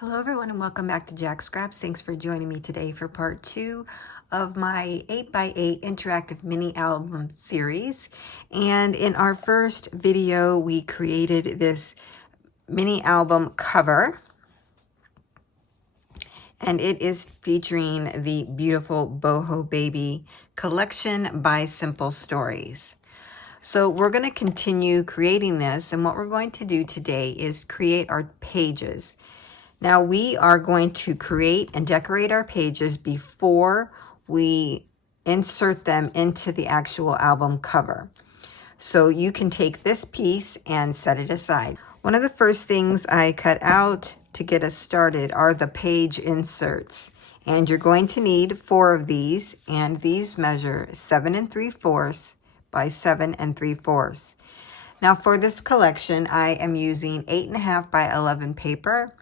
Hello everyone and welcome back to Jacqs. Thanks for joining me today for part 2 of my 8x8 interactive mini album series. And in our first video we created this mini album cover, and it is featuring the beautiful Boho Baby Collection by Simple Stories. So we're going to continue creating this, and what we're going to do today is create our pages. Now we are going to create and decorate our pages before we insert them into the actual album cover. So you can take this piece and set it aside. One of the first things I cut out to get us started are the page inserts. And you're going to need 4 of these, and these measure 7 3/4 by 7 3/4. Now for this collection, I am using 8.5 by 11 paper.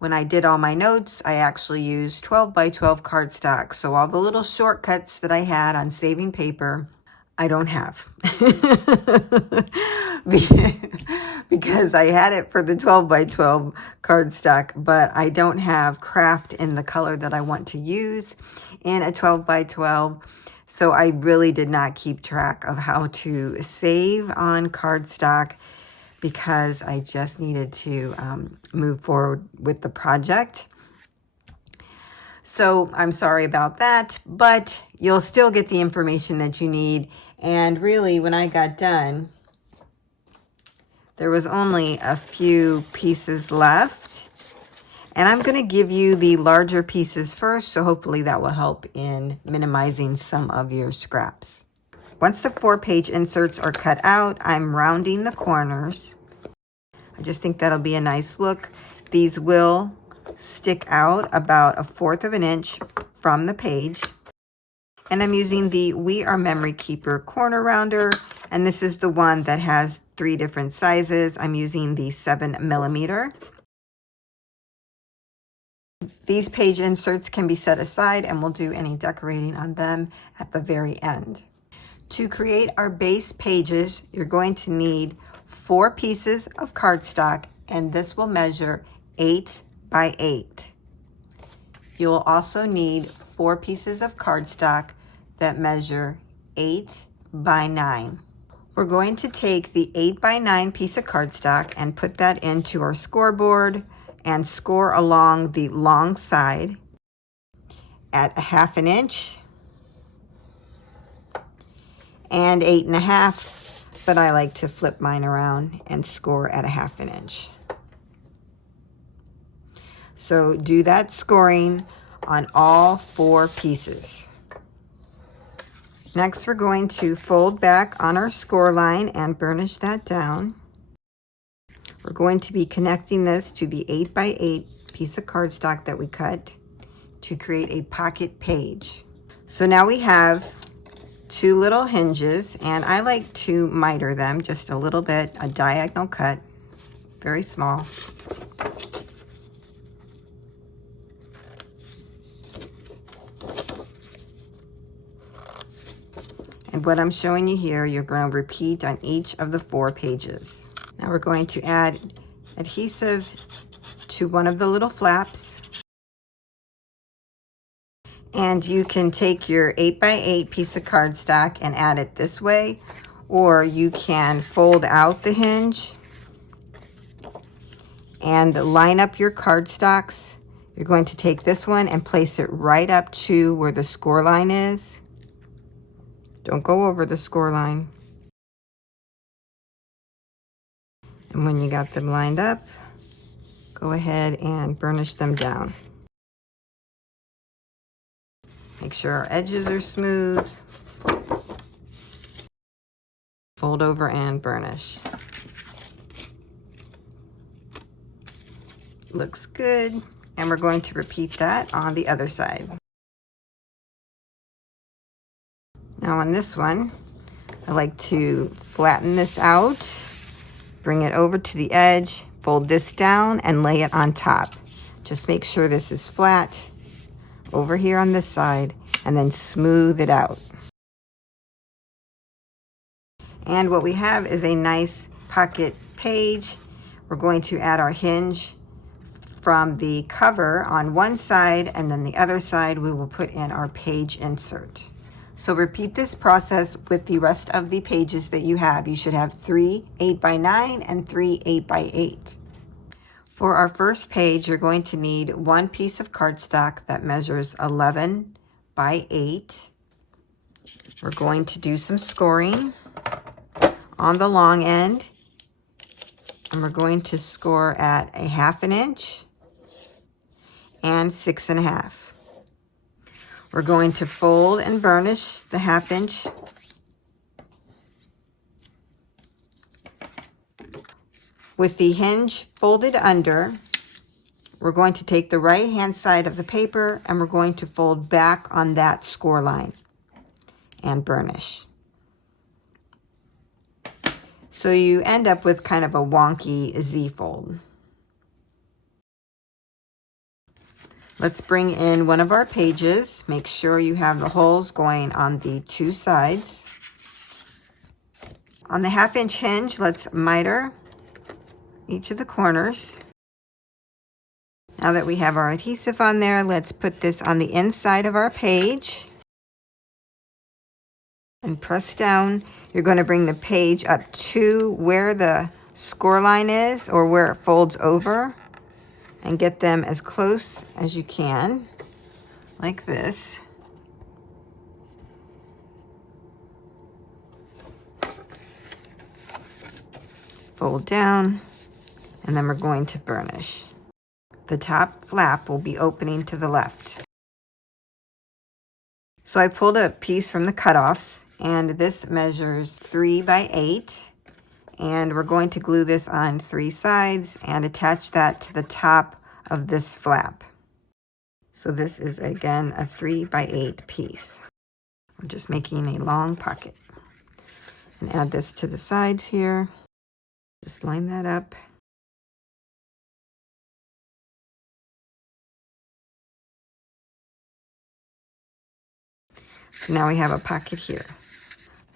When I did all my notes, I actually used 12 by 12 cardstock. So all the little shortcuts that I had on saving paper, I don't have. Because I had it for the 12 by 12 cardstock, but I don't have craft in the color that I want to use in a 12 by 12. So I really did not keep track of how to save on cardstock, because I just needed to move forward with the project. So I'm sorry about that, but you'll still get the information that you need. And really, when I got done, there was only a few pieces left. And I'm going to give you the larger pieces first, so hopefully that will help in minimizing some of your scraps. Once the 4 page inserts are cut out, I'm rounding the corners. I just think that'll be a nice look. These will stick out about 1/4 of an inch from the page. And I'm using the We Are Memory Keeper corner rounder, and this is the one that has 3 different sizes. I'm using the 7mm. These page inserts can be set aside, and we'll do any decorating on them at the very end. To create our base pages, you're going to need 4 pieces of cardstock, and this will measure 8 by 8. You will also need 4 pieces of cardstock that measure 8 by 9. We're going to take the 8 by 9 piece of cardstock and put that into our scoreboard and score along the long side at 1/2 inch and 8.5, but I like to flip mine around and score at 1/2 inch. So do that scoring on all 4 pieces. Next, we're going to fold back on our score line and burnish that down. We're going to be connecting this to the 8 by 8 piece of cardstock that we cut to create a pocket page. So now we have 2 little hinges, and I like to miter them just a little bit, a diagonal cut, very small. And what I'm showing you here, you're going to repeat on each of the 4 pages. Now we're going to add adhesive to one of the little flaps. And you can take your 8 by 8 piece of cardstock and add it this way, or you can fold out the hinge and line up your cardstocks. You're going to take this one and place it right up to where the score line is. Don't go over the score line. And when you got them lined up, go ahead and burnish them down. Make sure our edges are smooth. Fold over and burnish. Looks good. And we're going to repeat that on the other side. Now on this one, I like to flatten this out, bring it over to the edge, fold this down and lay it on top. Just make sure this is flat over here on this side, and then smooth it out. And what we have is a nice pocket page. We're going to add our hinge from the cover on one side, and then the other side we will put in our page insert. So repeat this process with the rest of the pages that you have. You should have 3 8x9 and 3 8x8. For our first page, you're going to need one piece of cardstock that measures 11 by 8. We're going to do some scoring on the long end, and we're going to score at a 1/2 inch and 6.5. We're going to fold and burnish the 1/2 inch. With the hinge folded under, we're going to take the right hand side of the paper and we're going to fold back on that score line and burnish. So you end up with kind of a wonky Z fold. Let's bring in one of our pages. Make sure you have the holes going on the 2 sides. On the 1/2 inch hinge, let's miter each of the corners. Now that we have our adhesive on there, let's put this on the inside of our page and press down. You're going to bring the page up to where the score line is, or where it folds over, and get them as close as you can, like this. Fold down, and then we're going to burnish. The top flap will be opening to the left. So I pulled a piece from the cutoffs, and this measures 3 by 8. And we're going to glue this on 3 sides and attach that to the top of this flap. So this is again a 3 by 8 piece. We're just making a long pocket. And add this to the sides here. Just line that up. So now we have a pocket here.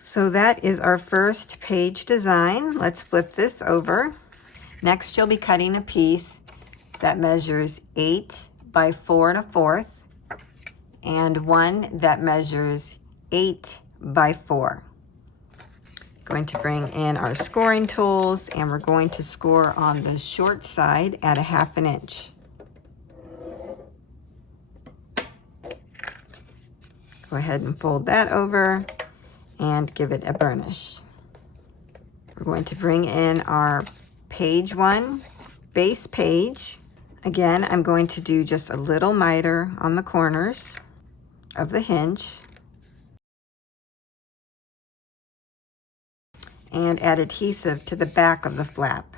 So that is our first page design. Let's flip this over. Next, you'll be cutting a piece that measures 8 by 4 1/4 and one that measures 8 by 4. Going to bring in our scoring tools, and we're going to score on the short side at a 1/2 inch. Go ahead and fold that over and give it a burnish. We're going to bring in our page 1 base page. Again, I'm going to do just a little miter on the corners of the hinge and add adhesive to the back of the flap.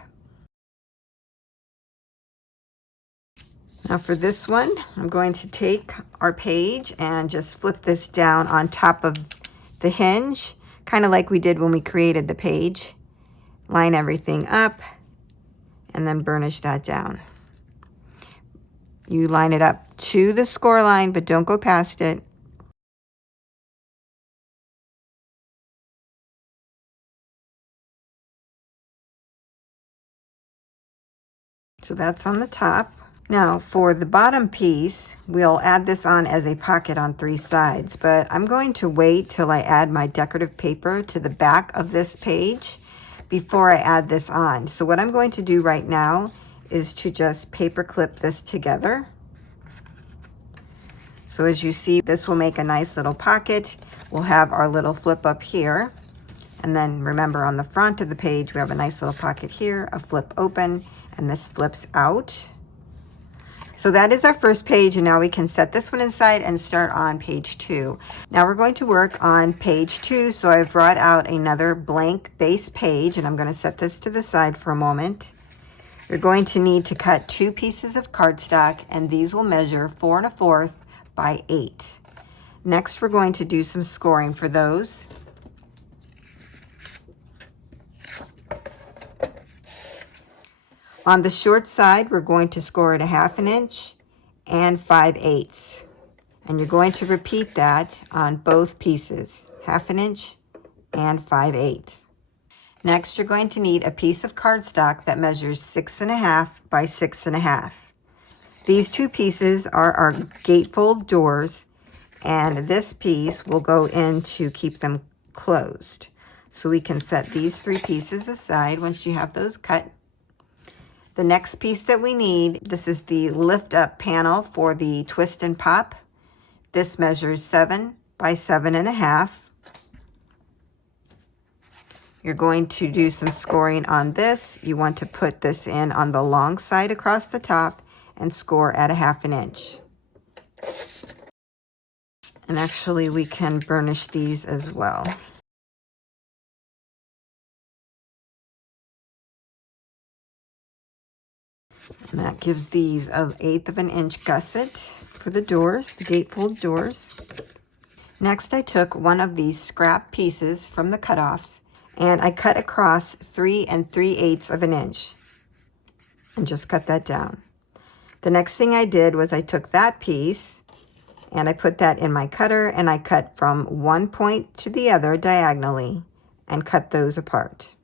Now for this one, I'm going to take our page and just flip this down on top of the hinge, kind of like we did when we created the page. Line everything up and then burnish that down. You line it up to the score line, but don't go past it. So that's on the top. Now for the bottom piece, we'll add this on as a pocket on 3 sides, but I'm going to wait till I add my decorative paper to the back of this page before I add this on. So what I'm going to do right now is to just paper clip this together. So as you see, this will make a nice little pocket. We'll have our little flip up here. And then remember, on the front of the page, we have a nice little pocket here, a flip open, and this flips out. So that is our first page, and now we can set this one aside and start on page 2. Now we're going to work on page 2, so I've brought out another blank base page, and I'm going to set this to the side for a moment. You're going to need to cut 2 pieces of cardstock, and these will measure 4 1/4 by 8. Next, we're going to do some scoring for those. On the short side, we're going to score at a 1/2 inch and 5/8. And you're going to repeat that on both pieces, 1/2 inch and 5/8. Next, you're going to need a piece of cardstock that measures 6 1/2 by 6 1/2. These two pieces are our gatefold doors, and this piece will go in to keep them closed. So we can set these three pieces aside once you have those cut. The next piece that we need, this is the lift up panel for the twist and pop. This measures 7 by 7.5. You're going to do some scoring on this. You want to put this in on the long side across the top and score at 1/2 inch. And actually we can burnish these as well. And that gives these 1/8 inch gusset for the doors, the gatefold doors. Next, I took one of these scrap pieces from the cutoffs and I cut across 3 3/8 inch and just cut that down. The next thing I did was I took that piece and I put that in my cutter and I cut from one point to the other diagonally and cut those apart.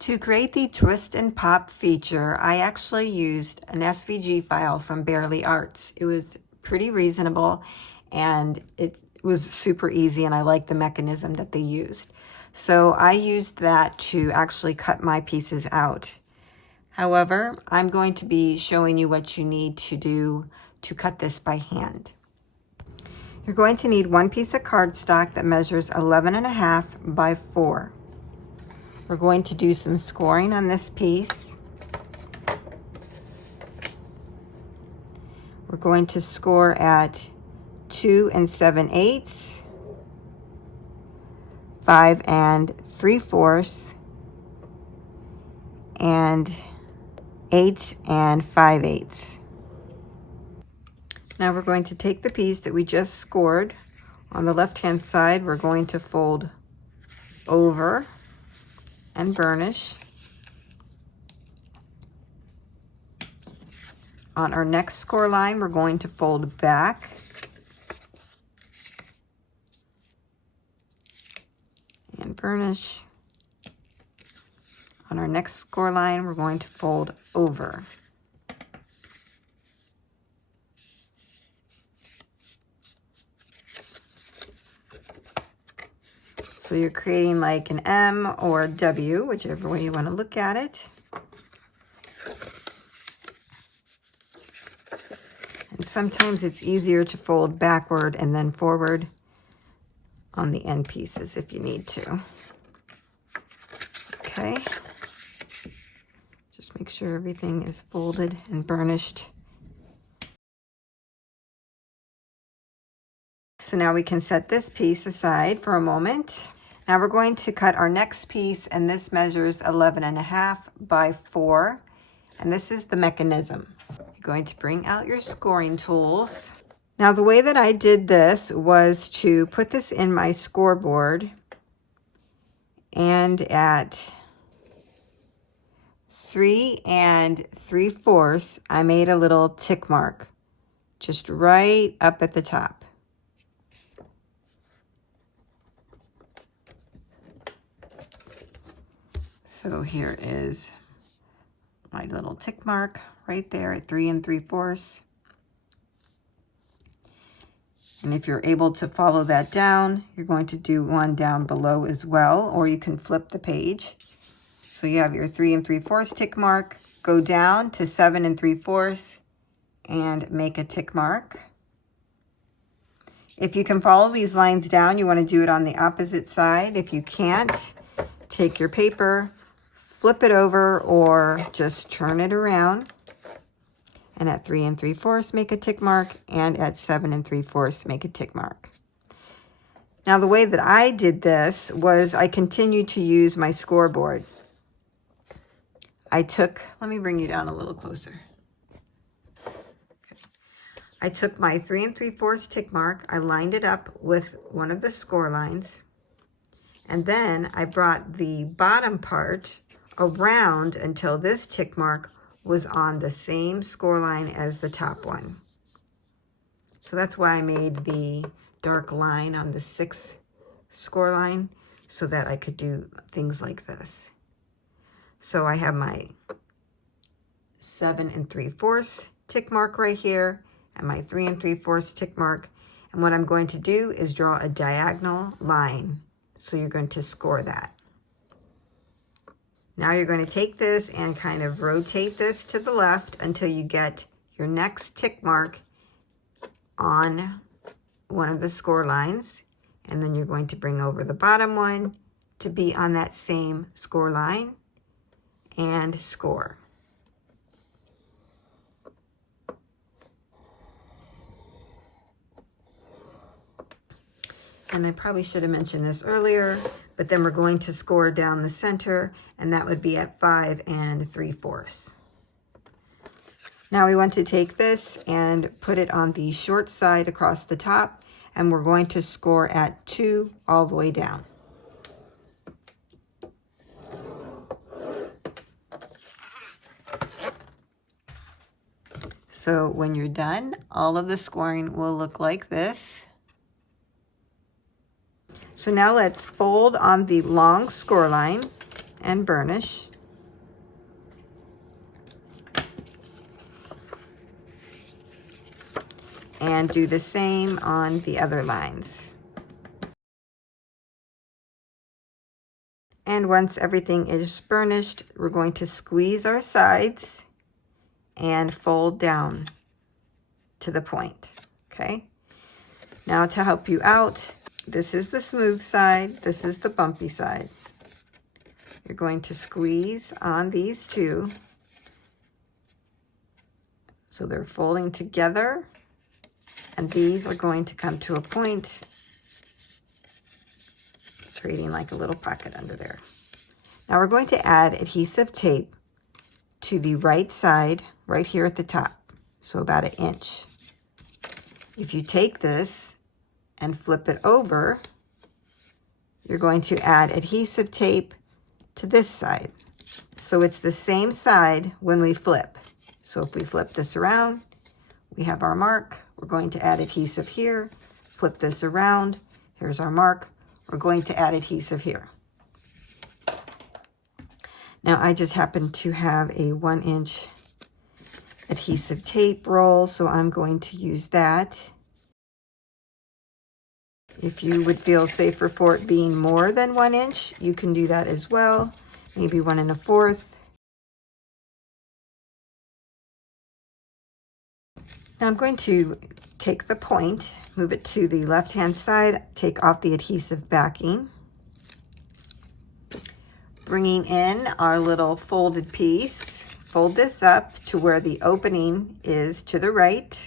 To create the twist and pop feature, I actually used an SVG file from Barely Arts. It was pretty reasonable and it was super easy, and I liked the mechanism that they used. So I used that to actually cut my pieces out. However, I'm going to be showing you what you need to do to cut this by hand. You're going to need one piece of cardstock that measures 11.5 by 4. We're going to do some scoring on this piece. We're going to score at 2 7/8, 5 3/4, and 8 5/8. Now we're going to take the piece that we just scored. On the left-hand side, we're going to fold over and burnish. On our next score line, we're going to fold back and burnish. On our next score line, we're going to fold over. So you're creating like an M or a W, whichever way you want to look at it. And sometimes it's easier to fold backward and then forward on the end pieces if you need to. Okay. Just make sure everything is folded and burnished. So now we can set this piece aside for a moment. Now we're going to cut our next piece, and this measures 11.5 by 4. And this is the mechanism. You're going to bring out your scoring tools. Now the way that I did this was to put this in my scoreboard, and at 3 3/4 I made a little tick mark just right up at the top. So here is my little tick mark right there at 3 3/4. And if you're able to follow that down, you're going to do one down below as well, or you can flip the page. So you have your 3 3/4 tick mark, go down to 7 3/4 and make a tick mark. If you can follow these lines down, you want to do it on the opposite side. If you can't, take your paper, flip it over, or just turn it around. And at 3 3/4 make a tick mark, and at 7 3/4 make a tick mark. Now the way that I did this was I continued to use my scoreboard. I took, let me bring you down a little closer. Okay. I took my 3 3/4 tick mark, I lined it up with one of the score lines, and then I brought the bottom part around until this tick mark was on the same score line as the top one. So that's why I made the dark line on the 6 score line, so that I could do things like this. So I have my 7 3/4 tick mark right here and my 3 3/4 tick mark. And what I'm going to do is draw a diagonal line. So you're going to score that. Now you're going to take this and kind of rotate this to the left until you get your next tick mark on one of the score lines. And then you're going to bring over the bottom one to be on that same score line and score. And I probably should have mentioned this earlier, but then we're going to score down the center, and that would be at 5 3/4. Now we want to take this and put it on the short side across the top, and we're going to score at 2 all the way down. So when you're done, all of the scoring will look like this. So now let's fold on the long score line and burnish. And do the same on the other lines. And once everything is burnished, we're going to squeeze our sides and fold down to the point, okay? Now to help you out, this is the smooth side, this is the bumpy side. You're going to squeeze on these two so they're folding together, and these are going to come to a point, creating like a little pocket under there. Now we're going to add adhesive tape to the right side, right here at the top, so about 1 inch. If you take this and flip it over, you're going to add adhesive tape to this side. So it's the same side when we flip. So if we flip this around, we have our mark. We're going to add adhesive here. Flip this around. Here's our mark. We're going to add adhesive here. Now I just happen to have a 1 inch adhesive tape roll, so I'm going to use that. If you would feel safer for it being more than 1 inch, you can do that as well. Maybe 1 1/4. Now I'm going to take the point, move it to the left-hand side, take off the adhesive backing, bringing in our little folded piece, fold this up to where the opening is to the right.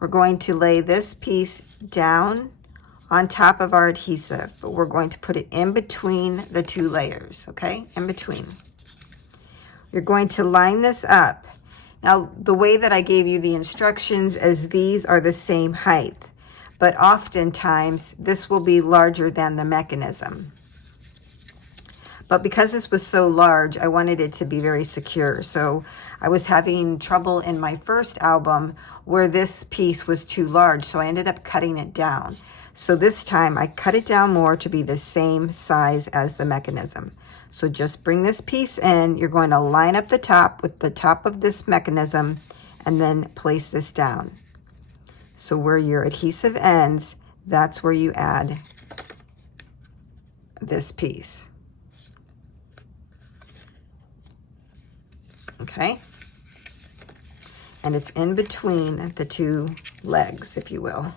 We're going to lay this piece down on top of our adhesive, but we're going to put it in between the 2 layers, okay? In between. You're going to line this up. Now, the way that I gave you the instructions is these are the same height, but oftentimes this will be larger than the mechanism. But because this was so large, I wanted it to be very secure. So I was having trouble in my first album where this piece was too large, so I ended up cutting it down. So this time I cut it down more to be the same size as the mechanism. So just bring this piece in. You're going to line up the top with the top of this mechanism and then place this down. So where your adhesive ends, that's where you add this piece. Okay? And it's in between the 2 legs, if you will.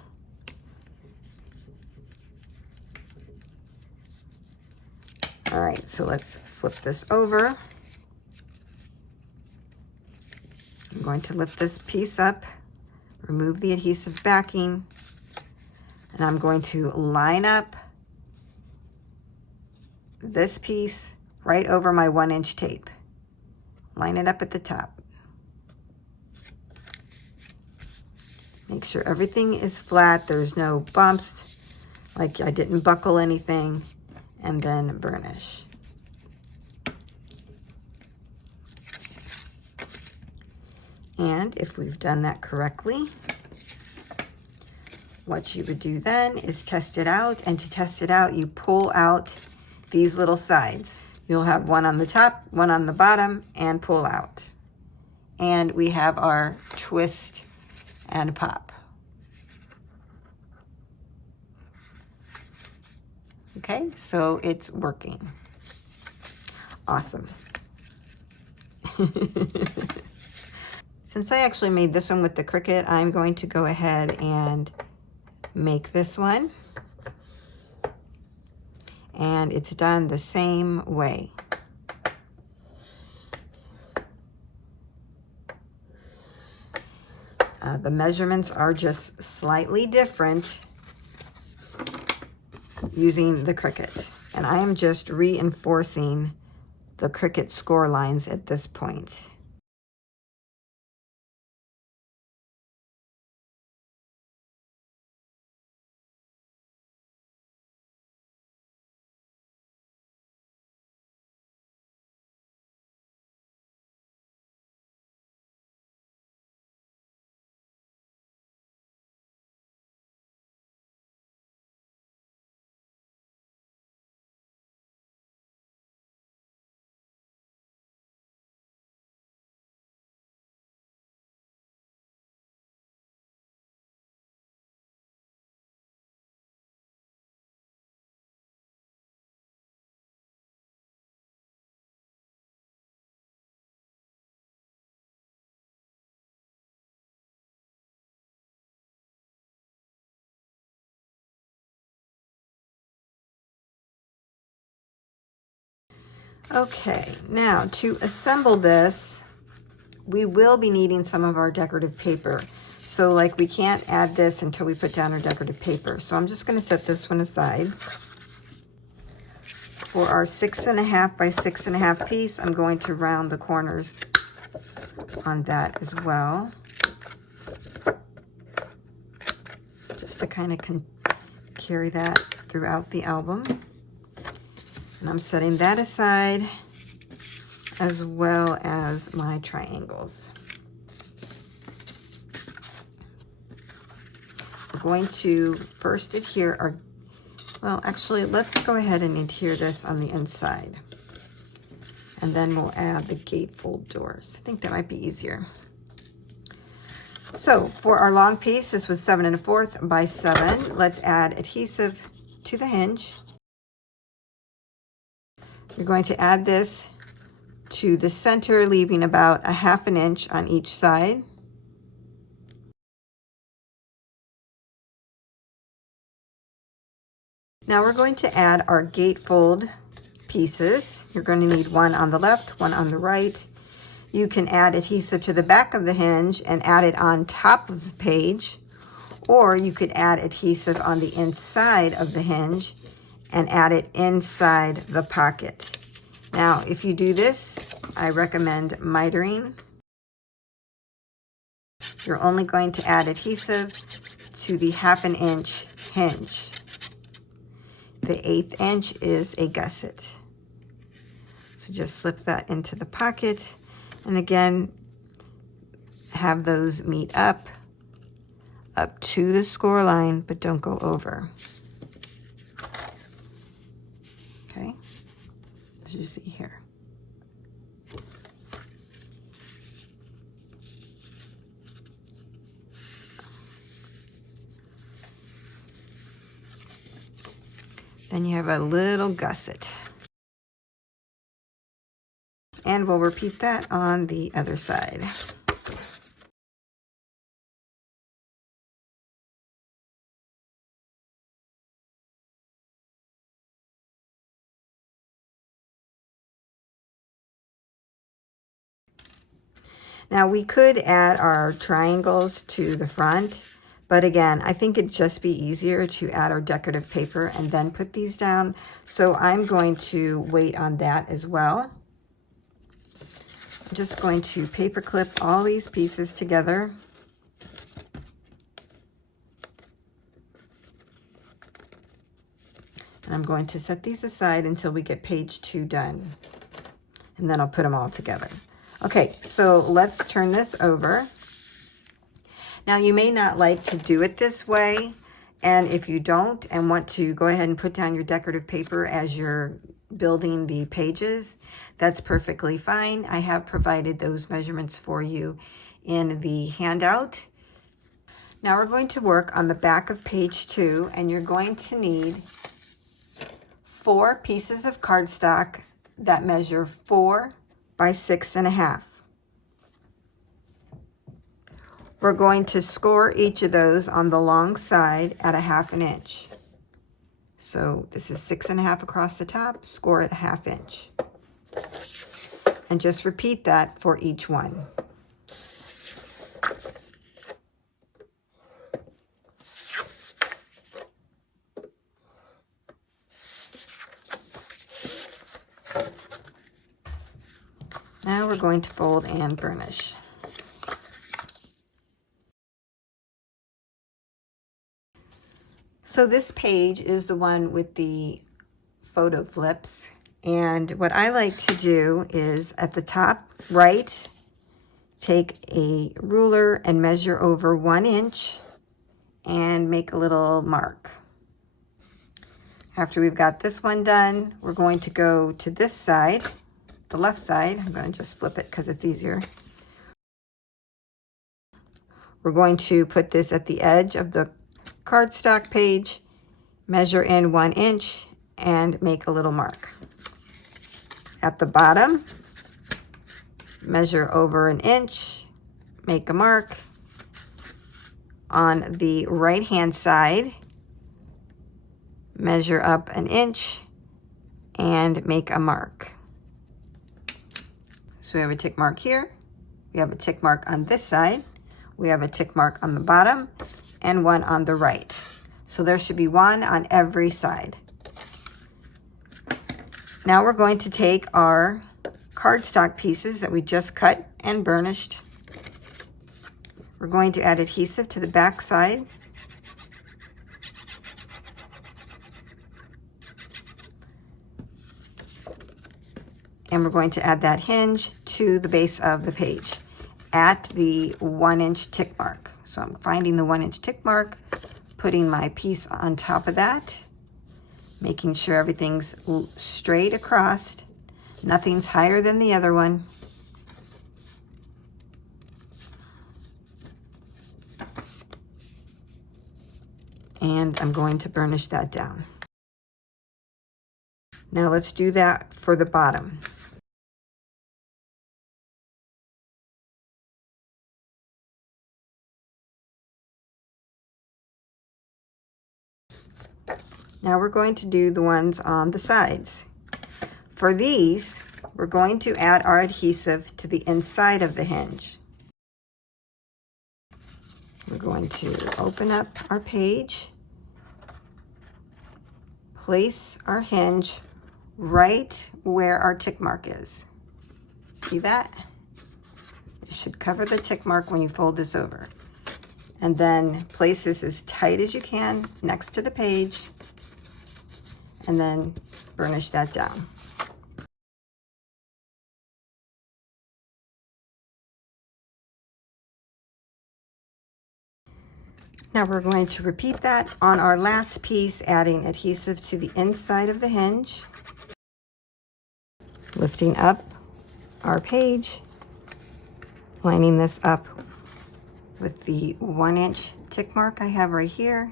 All right, so let's flip this over. I'm going to lift this piece up, remove the adhesive backing, and I'm going to line up this piece right over my 1 inch tape. Line it up at the top. Make sure everything is flat, there's no bumps, like I didn't buckle anything, and then burnish. And if we've done that correctly, what you would do then is test it out, and to test it out, you pull out these little sides. You'll have one on the top, one on the bottom, and pull out. And we have our twist and pop. Okay, so it's working. Awesome. Since I actually made this one with the Cricut, I'm going to go ahead and make this one. And it's done the same way. The measurements are just slightly different using the Cricut. And I am just reinforcing the Cricut score lines at this point. Okay, now to assemble this, we will be needing some of our decorative paper. So like we can't add this until we put down our decorative paper. So I'm just going to set this one aside. For our 6.5 by 6.5 piece, I'm going to round the corners on that as well. Just to kind of carry that throughout the album. And I'm setting that aside, as well as my triangles. We're going to first adhere our, well, actually, let's go ahead and adhere this on the inside. And then we'll add the gatefold doors. I think that might be easier. So for our long piece, this was 7 1/4 by 7. Let's add adhesive to the hinge. You're going to add this to the center, leaving about 1/2 inch on each side. Now we're going to add our gatefold pieces. You're going to need one on the left, one on the right. You can add adhesive to the back of the hinge and add it on top of the page, or you could add adhesive on the inside of the hinge and add it inside the pocket. Now, if you do this, I recommend mitering. You're only going to add adhesive to the 1/2 inch hinge. The 1/8 inch is a gusset. So just slip that into the pocket. And again, have those meet up to the score line, but don't go over. Okay, as you see here. Then you have a little gusset. And we'll repeat that on the other side. Now we could add our triangles to the front, but again, I think it'd just be easier to add our decorative paper and then put these down. So I'm going to wait on that as well. I'm just going to paper clip all these pieces together. And I'm going to set these aside until we get page 2 done. And then I'll put them all together. Okay, so let's turn this over. Now you may not like to do it this way, and if you don't and want to go ahead and put down your decorative paper as you're building the pages, that's perfectly fine. I have provided those measurements for you in the handout. Now we're going to work on the back of page 2, and you're going to need 4 pieces of cardstock that measure 4 by 6.5. We're going to score each of those on the long side at 1/2 inch. So this is 6.5 across the top, score at 1/2 inch. And just repeat that for each one. Now we're going to fold and burnish. So this page is the one with the photo flips. And what I like to do is at the top right, take a ruler and measure over 1 inch and make a little mark. After we've got this one done, we're going to go to this side, the left side. I'm going to just flip it because it's easier. We're going to put this at the edge of the cardstock page, measure in 1 inch, and make a little mark. At the bottom, measure over 1 inch, make a mark. On the right hand side, measure up 1 inch and make a mark. So we have a tick mark here, we have a tick mark on this side, we have a tick mark on the bottom, and one on the right. So there should be one on every side. Now we're going to take our cardstock pieces that we just cut and burnished. We're going to add adhesive to the back side. And we're going to add that hinge to the base of the page at the 1 inch tick mark. So I'm finding the 1 inch tick mark, putting my piece on top of that, making sure everything's straight across, nothing's higher than the other one. And I'm going to burnish that down. Now let's do that for the bottom. Now we're going to do the ones on the sides. For these, we're going to add our adhesive to the inside of the hinge. We're going to open up our page, place our hinge right where our tick mark is. See that? It should cover the tick mark when you fold this over. And then place this as tight as you can next to the page, and then burnish that down. Now we're going to repeat that on our last piece, adding adhesive to the inside of the hinge, lifting up our page, lining this up with the 1 inch tick mark I have right here.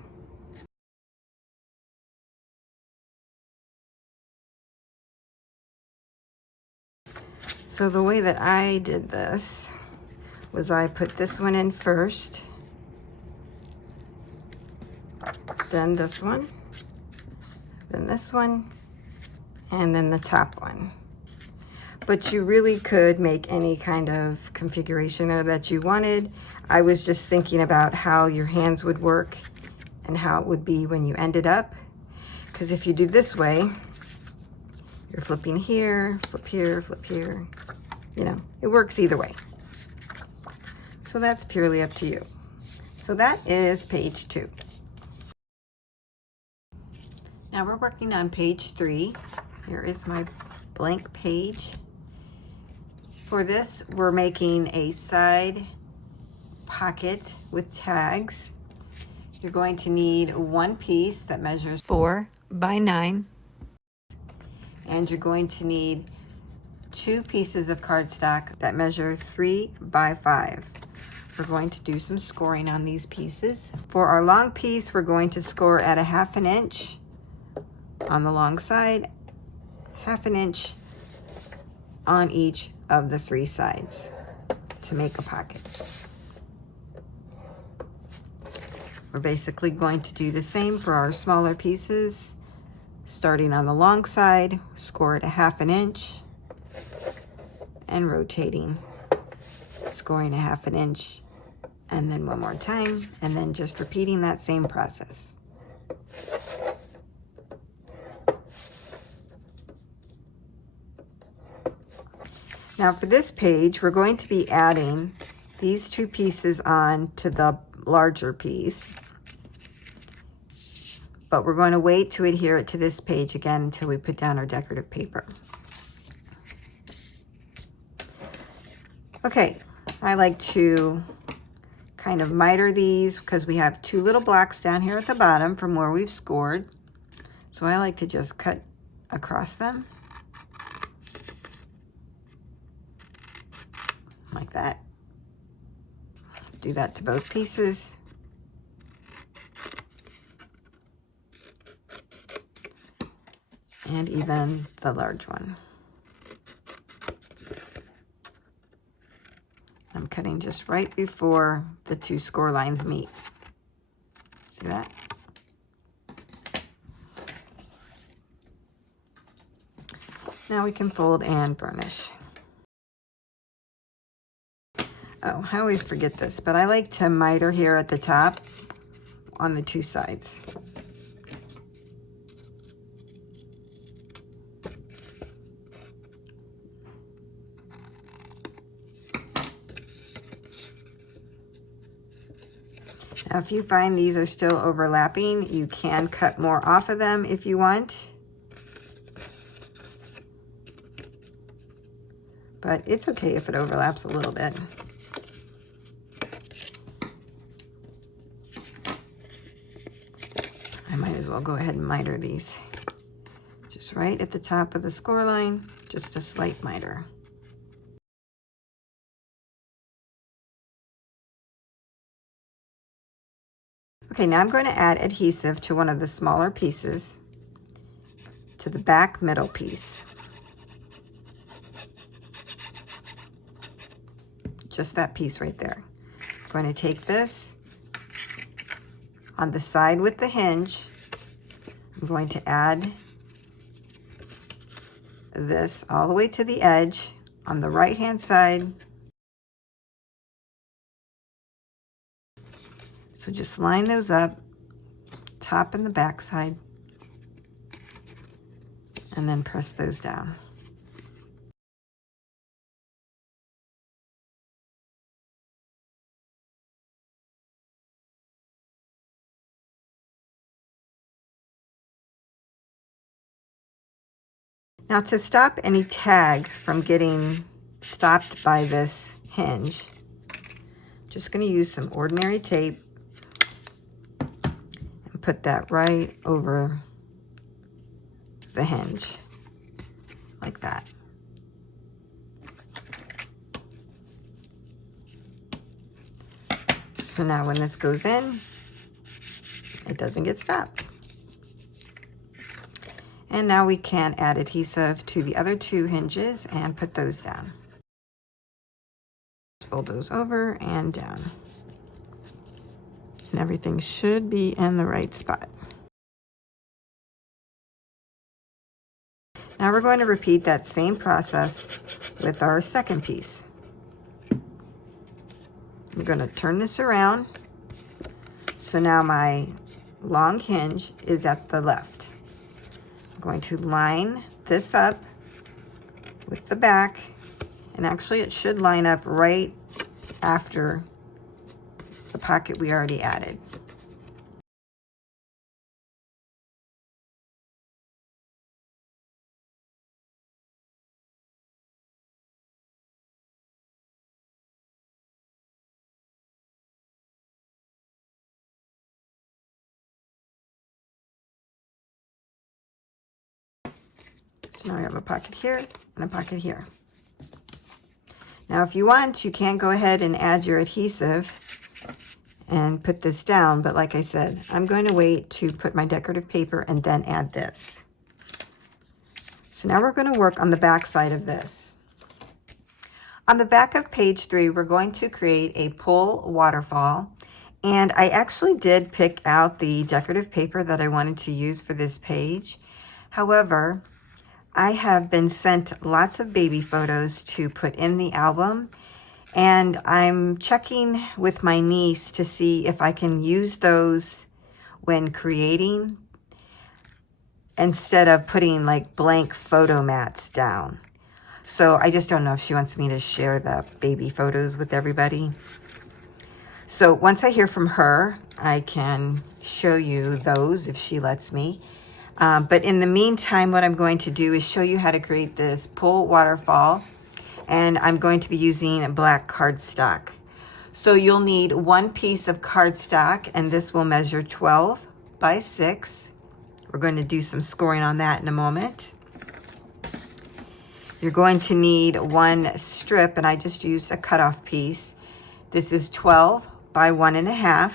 So the way that I did this was I put this one in first, then this one, then this one, and then the top one. But you really could make any kind of configuration there that you wanted. I was just thinking about how your hands would work and how it would be when you ended up. Because if you do this way, you're flipping here, flip here, flip here. You know, it works either way. So that's purely up to you. So that is page 2. Now we're working on page 3. Here is my blank page. For this, we're making a side pocket with tags. You're going to need one piece that measures 4 by 9. And you're going to need 2 pieces of cardstock that measure 3 by 5. We're going to do some scoring on these pieces. For our long piece, we're going to score at 1/2 inch on the long side, 1/2 inch on each of the 3 sides to make a pocket. We're basically going to do the same for our smaller pieces. Starting on the long side, score at 1/2 inch and rotating, scoring 1/2 inch, and then one more time, and then just repeating that same process. Now for this page, we're going to be adding these 2 pieces on to the larger piece, but we're going to wait to adhere it to this page again until we put down our decorative paper. Okay, I like to kind of miter these because we have 2 little blocks down here at the bottom from where we've scored. So I like to just cut across them like that. Do that to both pieces. And even the large one. I'm cutting just right before the 2 score lines meet. See that? Now we can fold and burnish. Oh, I always forget this, but I like to miter here at the top on the 2 sides. Now, if you find these are still overlapping, you can cut more off of them if you want. But it's okay if it overlaps a little bit. I might as well go ahead and miter these. Just right at the top of the score line, just a slight miter. Okay, now I'm going to add adhesive to one of the smaller pieces, to the back middle piece. Just that piece right there. I'm going to take this on the side with the hinge. I'm going to add this all the way to the edge on the right hand side. So just line those up, top and the back side, and then press those down. Now to stop any tag from getting stopped by this hinge, I'm just going to use some ordinary tape and put that right over the hinge, like that. So now when this goes in, it doesn't get stopped. And now we can add adhesive to the other 2 hinges and put those down. Fold those over and down. And everything should be in the right spot. Now we're going to repeat that same process with our second piece. I'm going to turn this around. So now my long hinge is at the left. I'm going to line this up with the back, and actually it should line up right after the pocket we already added. So now we have a pocket here and a pocket here. Now, if you want, you can go ahead and add your adhesive and put this down. But like I said, I'm going to wait to put my decorative paper and then add this. So now we're going to work on the back side of this. On the back of page 3, we're going to create a pull waterfall. And I actually did pick out the decorative paper that I wanted to use for this page. However, I have been sent lots of baby photos to put in the album, and I'm checking with my niece to see if I can use those when creating instead of putting like blank photo mats down. So I just don't know if she wants me to share the baby photos with everybody. So once I hear from her, I can show you those if she lets me. But in the meantime, what I'm going to do is show you how to create this pull waterfall. And I'm going to be using a black cardstock. So you'll need one piece of cardstock, and this will measure 12 by 6. We're going to do some scoring on that in a moment. You're going to need one strip, and I just used a cutoff piece. This is 12 by 1.5.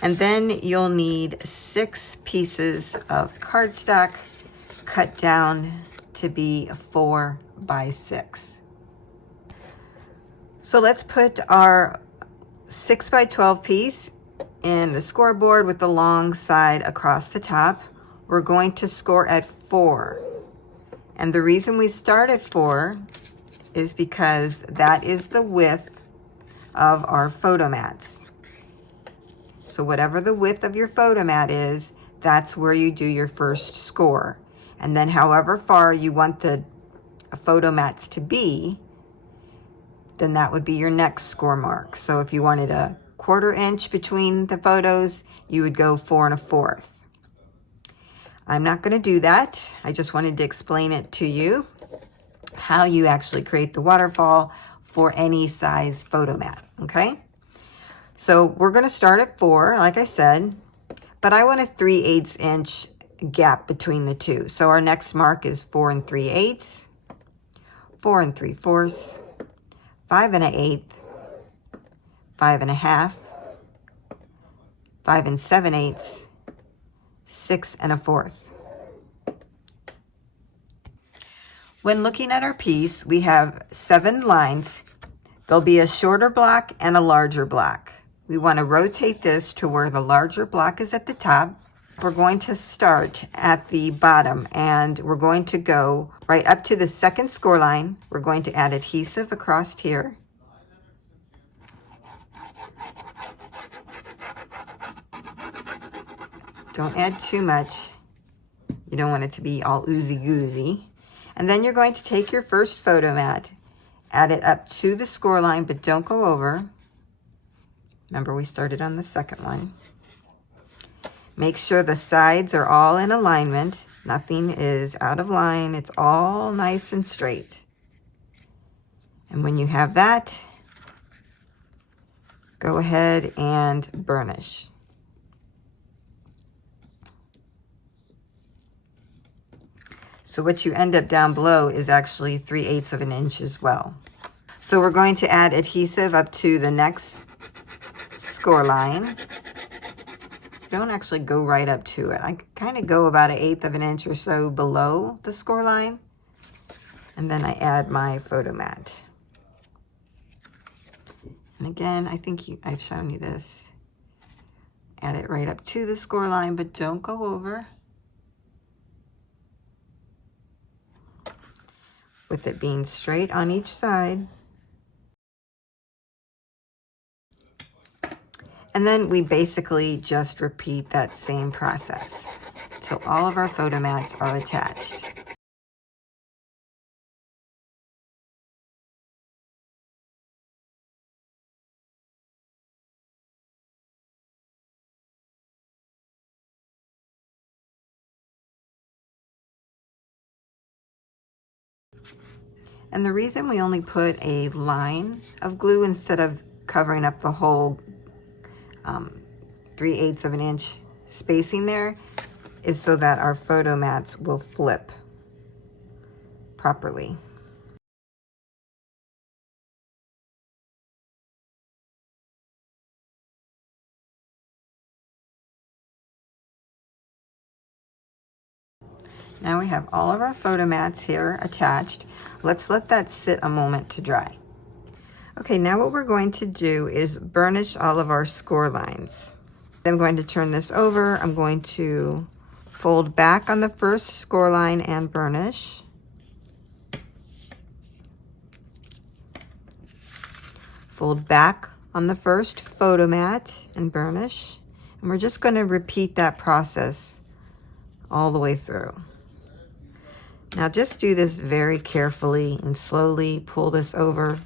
And then you'll need 6 pieces of cardstock cut down to be 4 by 6. So let's put our 6 by 12 piece in the scoreboard with the long side across the top. We're going to score at 4. And the reason we start at 4 is because that is the width of our photo mats. So whatever the width of your photo mat is, that's where you do your first score. And then however far you want the photo mats to be, then that would be your next score mark. So if you wanted a 1/4 inch between the photos, you would go 4 1/4. I'm not going to do that. I just wanted to explain it to you, how you actually create the waterfall for any size photo mat, okay? So we're going to start at 4, like I said, but I want a 3/8 inch gap between the two. So our next mark is 4 3/8, 4 3/4, 5 1/8, 5 1/2, 5 7/8, 6 1/4. When looking at our piece, we have 7 lines. There'll be a shorter block and a larger block. We want to rotate this to where the larger block is at the top. We're going to start at the bottom, and we're going to go right up to the second score line. We're going to add adhesive across here. Don't add too much. You don't want it to be all oozy-goozy. And then you're going to take your first photo mat, add it up to the score line, but don't go over. Remember, we started on the second one. Make sure the sides are all in alignment. Nothing is out of line. It's all nice and straight. And when you have that, go ahead and burnish. So what you end up down below is actually 3/8 of an inch as well. So we're going to add adhesive up to the next score line. Don't actually go right up to it. I kind of go about 1/8 of an inch or so below the score line. And then I add my photo mat. And again, I think I've shown you this. Add it right up to the score line, but don't go over. With it being straight on each side. And then we basically just repeat that same process till all of our photo mats are attached. And the reason we only put a line of glue instead of covering up the whole 3/8 of an inch spacing there is so that our photo mats will flip properly. Now we have all of our photo mats here attached. Let's let that sit a moment to dry. Okay, now what we're going to do is burnish all of our score lines. I'm going to turn this over. I'm going to fold back on the first score line and burnish. Fold back on the first photo mat and burnish. And we're just going to repeat that process all the way through. Now just do this very carefully and slowly pull this over.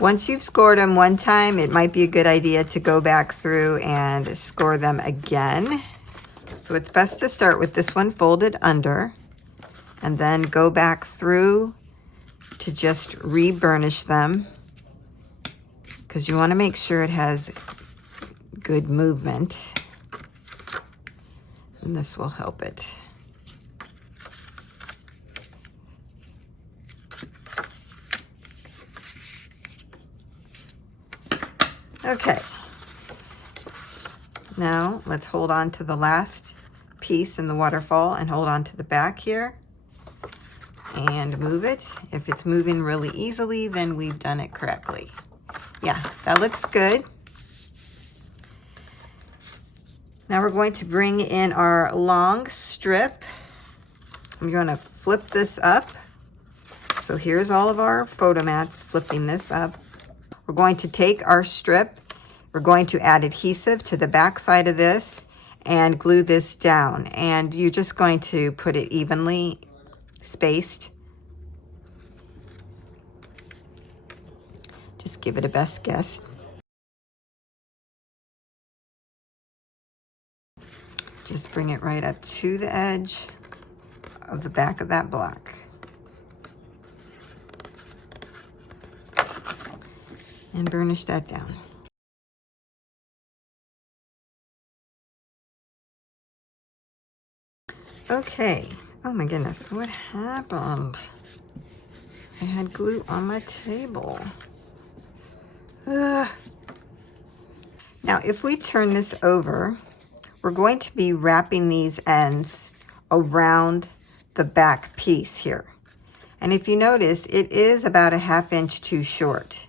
Once you've scored them one time, it might be a good idea to go back through and score them again. So it's best to start with this one folded under and then go back through to just re-burnish them, because you want to make sure it has good movement, and this will help it. Okay, now let's hold on to the last piece in the waterfall and hold on to the back here and move it. If it's moving really easily, then we've done it correctly. Yeah, that looks good. Now we're going to bring in our long strip. I'm going to flip this up. So here's all of our photo mats, flipping this up. We're going to take our strip, we're going to add adhesive to the back side of this and glue this down. And you're just going to put it evenly spaced. Just give it a best guess. Just bring it right up to the edge of the back of that block. And burnish that down. Okay. Oh my goodness, what happened? I had glue on my table. Ugh. Now, if we turn this over, we're going to be wrapping these ends around the back piece here. And if you notice, it is about a ½ inch too short.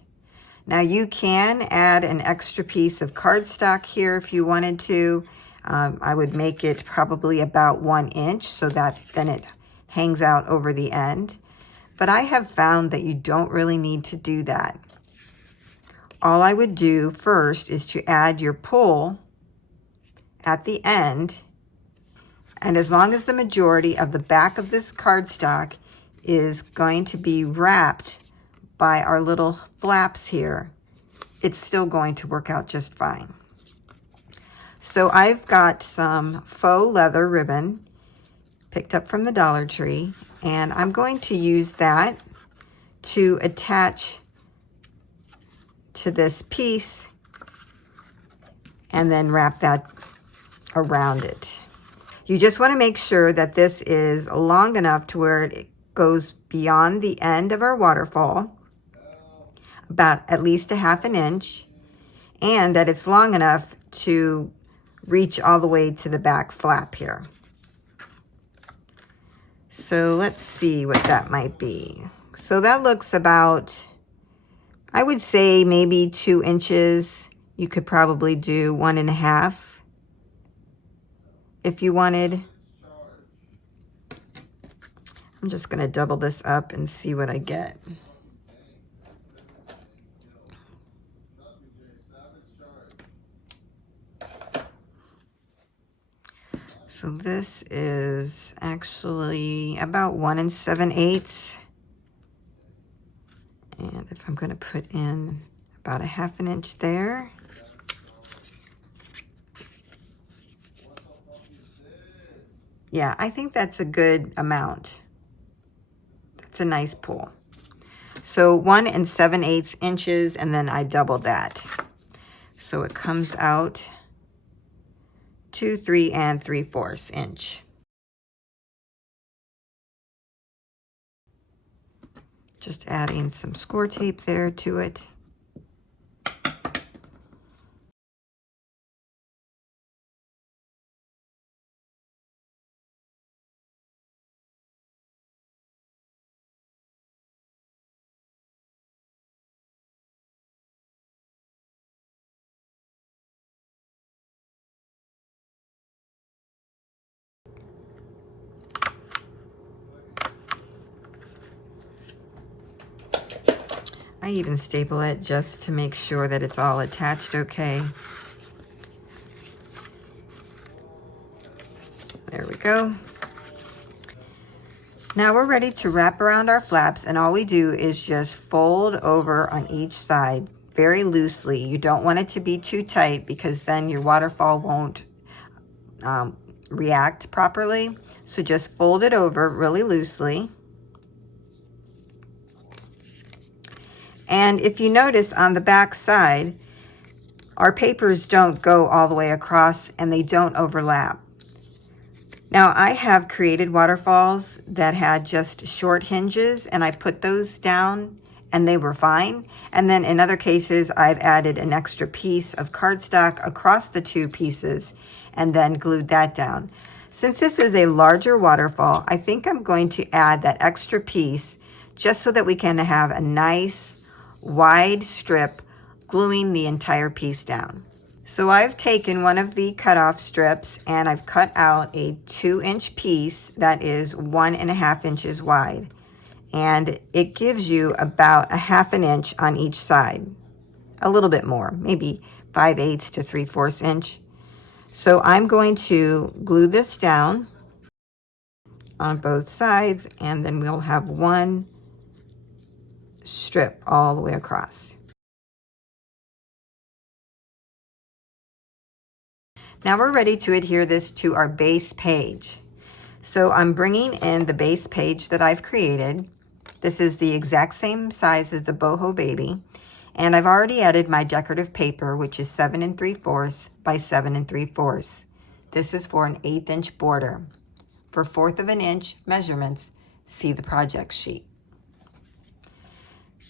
Now you can add an extra piece of cardstock here if you wanted to. I would make it probably about 1 inch so that then it hangs out over the end. But I have found that you don't really need to do that. All I would do first is to add your pull at the end. And as long as the majority of the back of this cardstock is going to be wrapped by our little flaps here, it's still going to work out just fine. So I've got some faux leather ribbon picked up from the Dollar Tree, and I'm going to use that to attach to this piece and then wrap that around it. You just want to make sure that this is long enough to where it goes beyond the end of our waterfall, about at least a ½ inch, and that it's long enough to reach all the way to the back flap here. So let's see what that might be. So that looks about, I would say maybe 2 inches. You could probably do 1½ if you wanted. I'm just going to double this up and see what I get. So this is actually about 1 7/8. And if I'm going to put in about a ½ inch there. Yeah, I think that's a good amount. That's a nice pull. So 1 7/8 inches, and then I doubled that. So it comes out to 3 3/4 inch. Just adding some score tape there to it. I even staple it just to make sure that it's all attached okay. There we go. Now we're ready to wrap around our flaps, and all we do is just fold over on each side very loosely. You don't want it to be too tight because then your waterfall won't react properly. So just fold it over really loosely. And if you notice on the back side, our papers don't go all the way across and they don't overlap. Now I have created waterfalls that had just short hinges and I put those down and they were fine. And then in other cases, I've added an extra piece of cardstock across the two pieces and then glued that down. Since this is a larger waterfall, I think I'm going to add that extra piece just so that we can have a nice wide strip gluing the entire piece down. So I've taken one of the cutoff strips and I've cut out a 2-inch piece that is 1.5 inches wide. And it gives you about 1/2 inch on each side. A little bit more, maybe 5/8 to 3/4 inch. So I'm going to glue this down on both sides and then we'll have one strip all the way across. Now we're ready to adhere this to our base page. So I'm bringing in the base page that I've created. This is the exact same size as the Boho Baby. And I've already added my decorative paper, which is 7 3/4 by 7 3/4. This is for an 1/8 inch border. For 1/4 inch measurements, see the project sheet.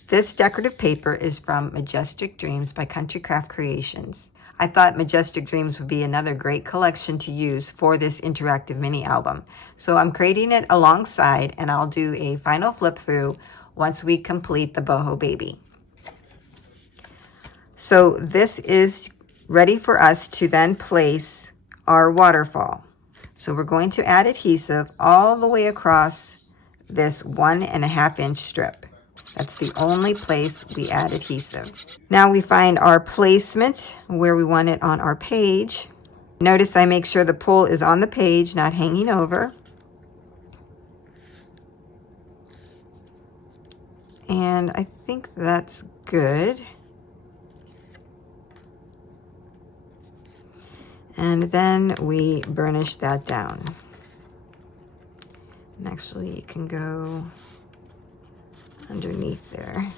This decorative paper is from Majestic Dreams by Country Craft Creations. I thought Majestic Dreams would be another great collection to use for this interactive mini album. So I'm creating it alongside and I'll do a final flip through once we complete the Boho Baby. So this is ready for us to then place our waterfall. So we're going to add adhesive all the way across this 1.5 inch strip. That's the only place we add adhesive. Now we find our placement where we want it on our page. Notice I make sure the pull is on the page, not hanging over. And I think that's good. And then we burnish that down. And actually you can go underneath there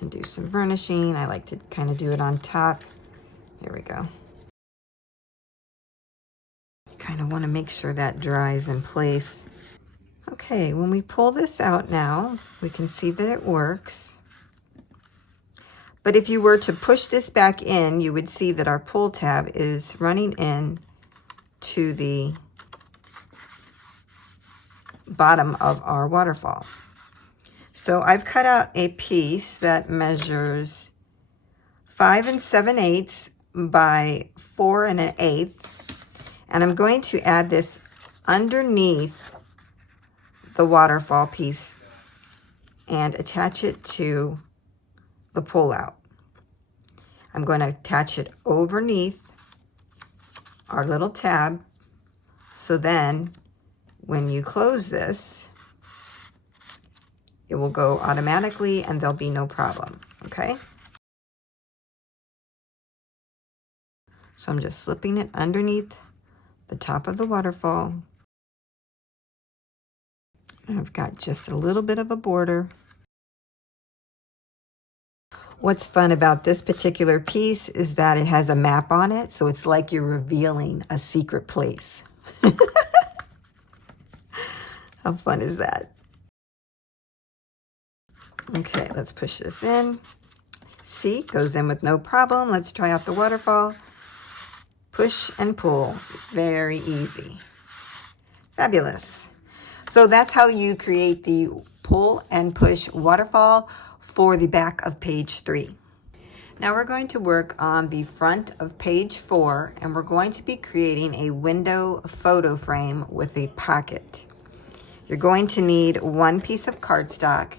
and do some burnishing. I like to kind of do it on top. Here we go. You kind of want to make sure that dries in place. Okay, when we pull this out now, we can see that it works. But if you were to push this back in, you would see that our pull tab is running in to the bottom of our waterfall. So I've cut out a piece that measures 5 7/8 by 4 1/8, and I'm going to add this underneath the waterfall piece and attach it to the pull out. I'm going to attach it underneath our little tab, so then when you close this, it will go automatically and there'll be no problem, okay? So I'm just slipping it underneath the top of the waterfall. And I've got just a little bit of a border. What's fun about this particular piece is that it has a map on it, so it's like you're revealing a secret place. How fun is that? Okay, let's push this in. See, goes in with no problem. Let's try out the waterfall. Push and pull, very easy. Fabulous. So that's how you create the pull and push waterfall for the back of page 3. Now we're going to work on the front of page 4, and we're going to be creating a window photo frame with a pocket. You're going to need 1 piece of cardstock,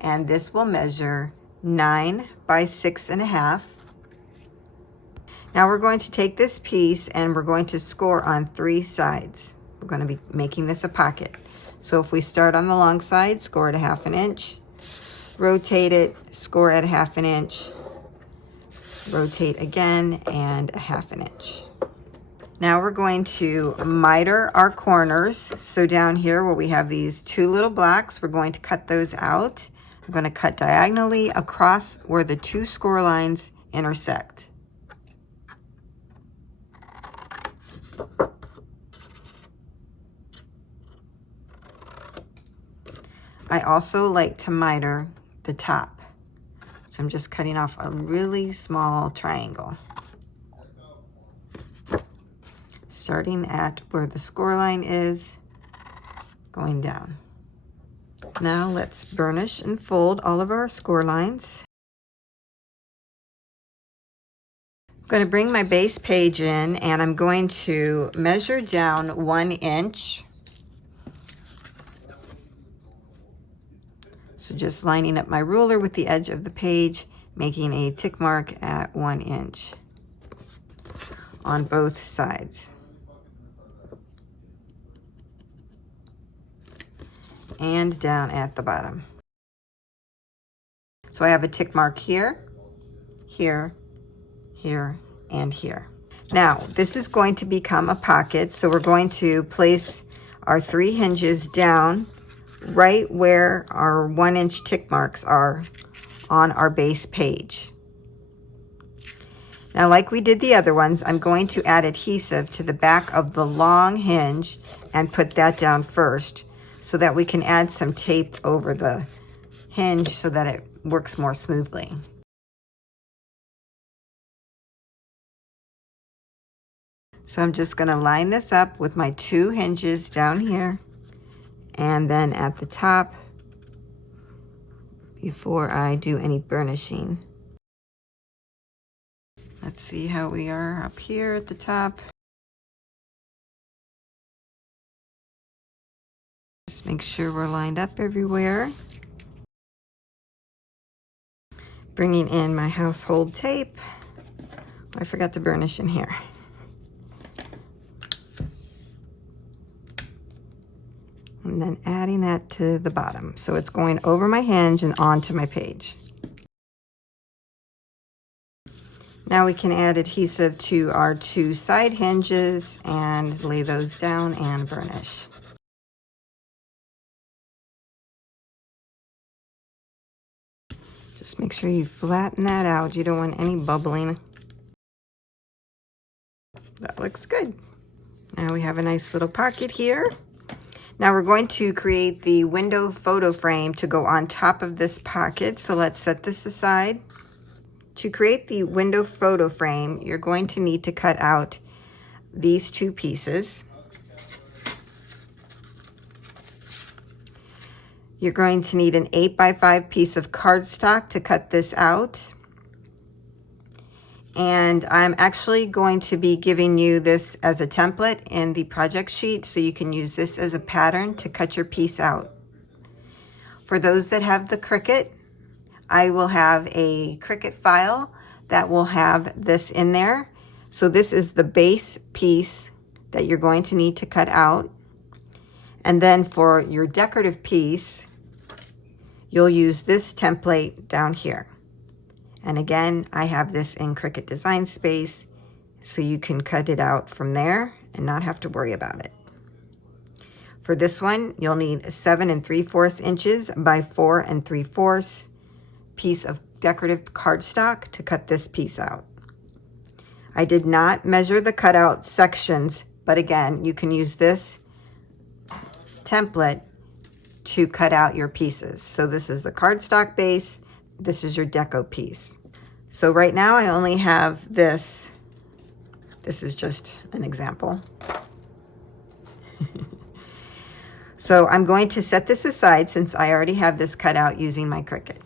and this will measure 9 by 6.5. Now we're going to take this piece and we're going to score on 3 sides. We're going to be making this a pocket. So if we start on the long side, score at 1/2 inch, rotate it, score at 1/2 inch, rotate again, and 1/2 inch. Now we're going to miter our corners. So down here where we have these 2 little blocks, we're going to cut those out. I'm going to cut diagonally across where the 2 score lines intersect. I also like to miter the top. So I'm just cutting off a really small triangle. Starting at where the score line is, going down. Now let's burnish and fold all of our score lines. I'm going to bring my base page in, and I'm going to measure down 1 inch. So just lining up my ruler with the edge of the page, making a tick mark at 1 inch on both sides. And down at the bottom. So I have a tick mark here, here, here, and here. Now, this is going to become a pocket, so we're going to place our 3 hinges down right where our 1 inch tick marks are on our base page. Now, like we did the other ones, I'm going to add adhesive to the back of the long hinge and put that down first, so that we can add some tape over the hinge so that it works more smoothly. So I'm just going to line this up with my 2 hinges down here and then at the top before I do any burnishing. Let's see how we are up here at the top. Just make sure we're lined up everywhere. Bringing in my household tape. I forgot to burnish in here. And then adding that to the bottom. So it's going over my hinge and onto my page. Now we can add adhesive to our 2 side hinges and lay those down and burnish. Just make sure you flatten that out. You don't want any bubbling. That looks good. Now we have a nice little pocket here. Now we're going to create the window photo frame to go on top of this pocket. So let's set this aside. To create the window photo frame, you're going to need to cut out these 2 pieces. You're going to need an 8 by 5 piece of cardstock to cut this out. And I'm actually going to be giving you this as a template in the project sheet, so you can use this as a pattern to cut your piece out. For those that have the Cricut, I will have a Cricut file that will have this in there. So this is the base piece that you're going to need to cut out. And then for your decorative piece, you'll use this template down here. And again, I have this in Cricut Design Space, so you can cut it out from there and not have to worry about it. For this one, you'll need a 7 3/4 inches by 4 3/4 piece of decorative cardstock to cut this piece out. I did not measure the cutout sections, but again, you can use this template to cut out your pieces. So this is the cardstock base. This is your deco piece. So right now I only have this. This is just an example. So I'm going to set this aside since I already have this cut out using my Cricut.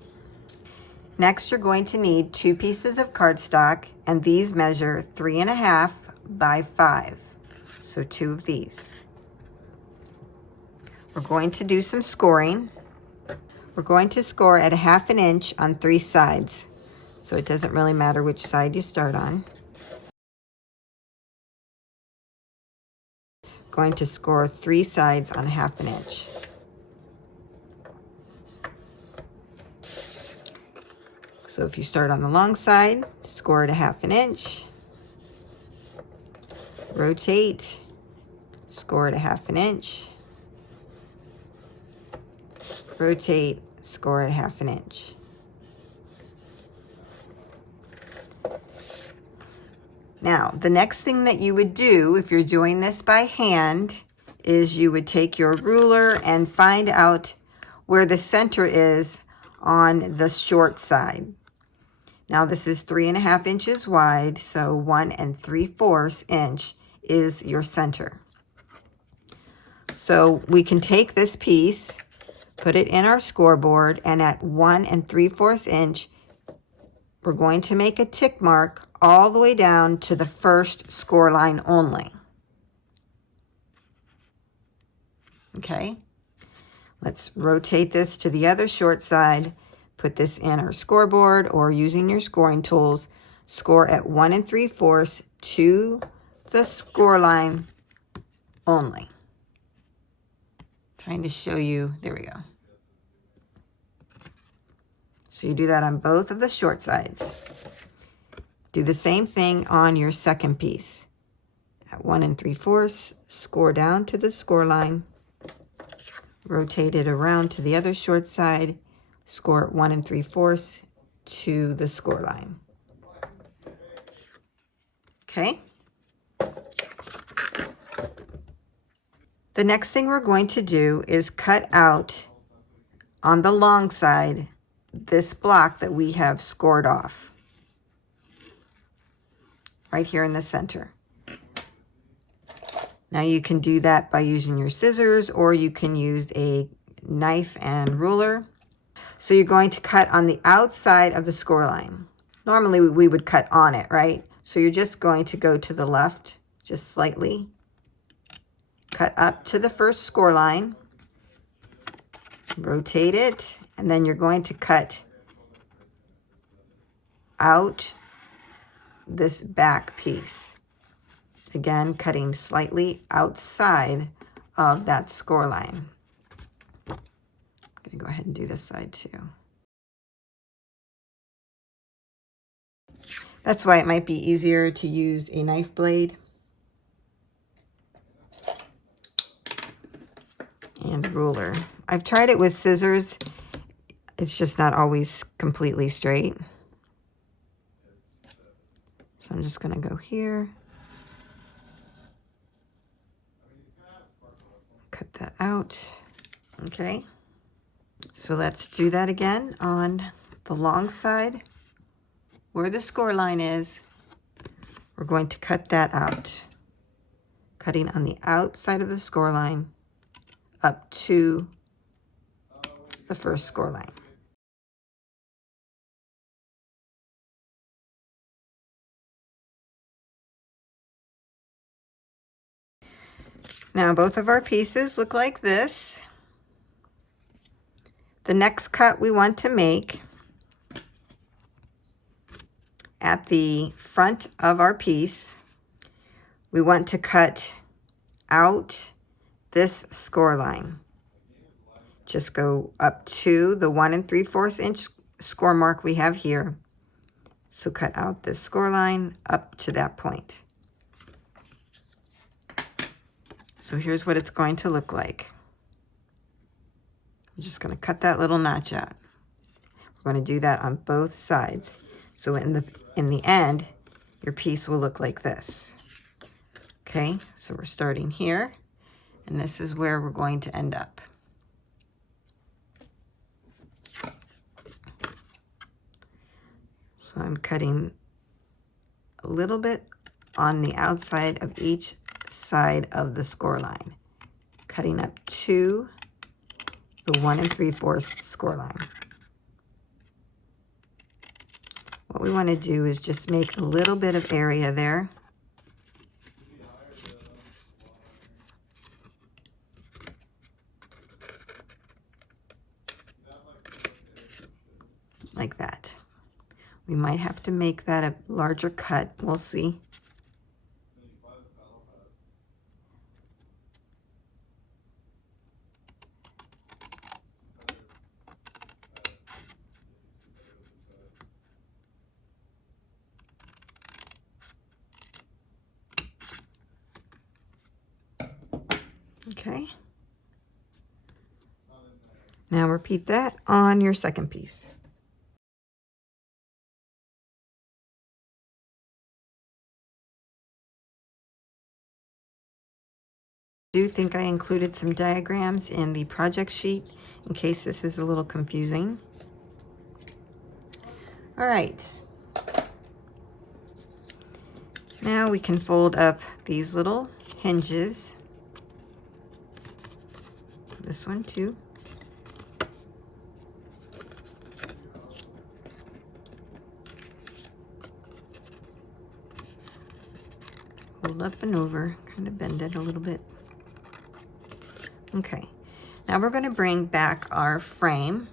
Next, you're going to need 2 pieces of cardstock, and these measure 3.5 by 5. So 2 of these. We're going to do some scoring. We're going to score at 1/2 inch on 3 sides. So it doesn't really matter which side you start on. Going to score 3 sides on 1/2 inch. So if you start on the long side, score at 1/2 inch, rotate, score at 1/2 inch, rotate, score at 1/2 inch. Now, the next thing that you would do if you're doing this by hand is you would take your ruler and find out where the center is on the short side. Now this is 3.5 inches wide, so 1 3/4 inch is your center. So we can take this piece, put it in our scoreboard, and at 1 3/4 inch, we're going to make a tick mark all the way down to the first score line only. Okay, let's rotate this to the other short side. Put this in our scoreboard, or using your scoring tools, score at 1 3/4 to the score line only. Trying to show you, there we go. So you do that on both of the short sides. Do the same thing on your second piece. At 1 3/4, score down to the score line, rotate it around to the other short side, score at 1 3/4 to the score line. Okay. The next thing we're going to do is cut out on the long side this block that we have scored off right here in the center. Now you can do that by using your scissors, or you can use a knife and ruler. So you're going to cut on the outside of the score line. Normally we would cut on it, right? So you're just going to go to the left, just slightly. Cut up to the first score line. Rotate it, and then you're going to cut out this back piece. Again, cutting slightly outside of that score line. I'm going to go ahead and do this side too. That's why it might be easier to use a knife blade. And ruler. I've tried it with scissors. It's just not always completely straight. So I'm just going to go here. Cut that out. Okay. So let's do that again on the long side. Where the score line is, we're going to cut that out. Cutting on the outside of the score line up to the first score line. Now both of our pieces look like this. The next cut we want to make at the front of our piece, we want to cut out this score line. Just go up to the 1 3/4 inch score mark we have here. So cut out this score line up to that point. So here's what it's going to look like. I'm just going to cut that little notch out. We're going to do that on both sides. So in the end, your piece will look like this. Okay, so we're starting here, and this is where we're going to end up. So I'm cutting a little bit on the outside of each side of the score line, cutting up to the 1 3/4 score line. What we want to do is just make a little bit of area there. Like that. We might have to make that a larger cut. We'll see. Okay. Now repeat that on your second piece. I do think I included some diagrams in the project sheet in case this is a little confusing. All right. Now we can fold up these little hinges. This one too. Fold up and over, kind of bend it a little bit. Okay, now we're going to bring back our frame,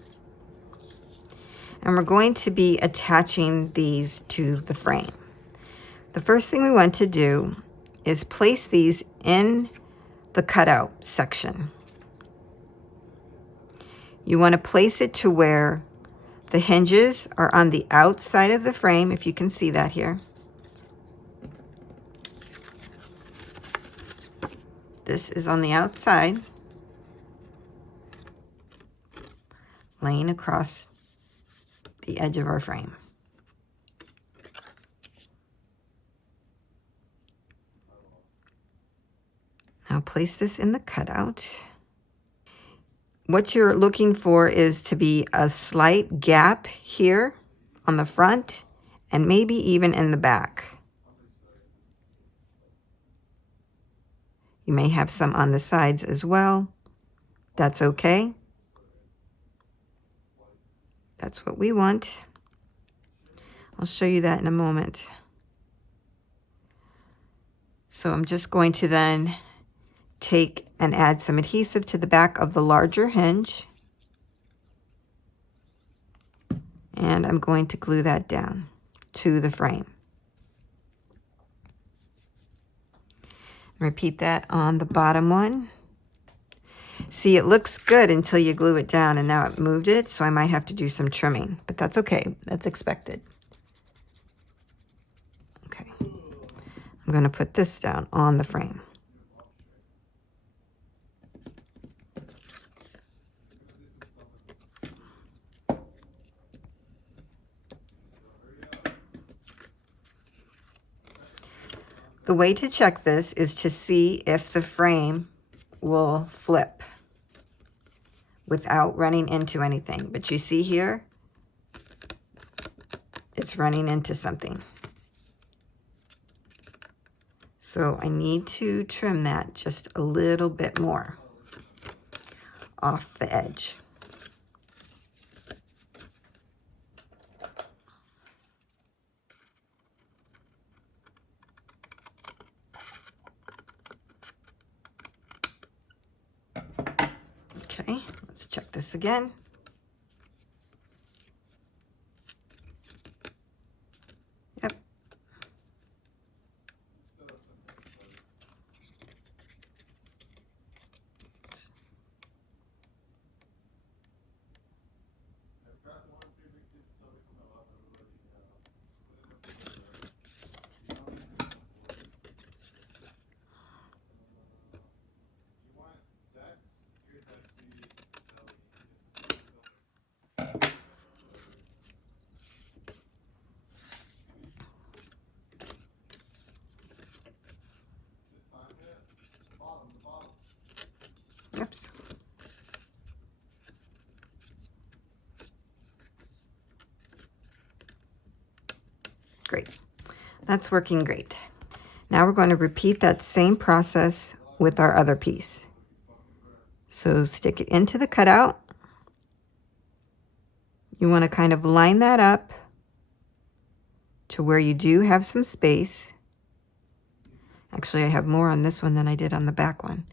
and we're going to be attaching these to the frame. The first thing we want to do is place these in the cutout section. You want to place it to where the hinges are on the outside of the frame, if you can see that here. This is on the outside, laying across the edge of our frame. Now place this in the cutout. What you're looking for is to be a slight gap here on the front and maybe even in the back. You may have some on the sides as well. That's okay. That's what we want. I'll show you that in a moment. So I'm just going to then take and add some adhesive to the back of the larger hinge. And I'm going to glue that down to the frame. Repeat that on the bottom one. See, it looks good until you glue it down, and now I've moved it, so I might have to do some trimming, but that's okay. That's expected. Okay. I'm going to put this down on the frame. The way to check this is to see if the frame will flip without running into anything. But you see here, it's running into something. So I need to trim that just a little bit more off the edge. Okay, let's check this again. Yep. That's working great. Now we're going to repeat that same process with our other piece. So stick it into the cutout. You want to kind of line that up to where you do have some space. Actually, I have more on this one than I did on the back one.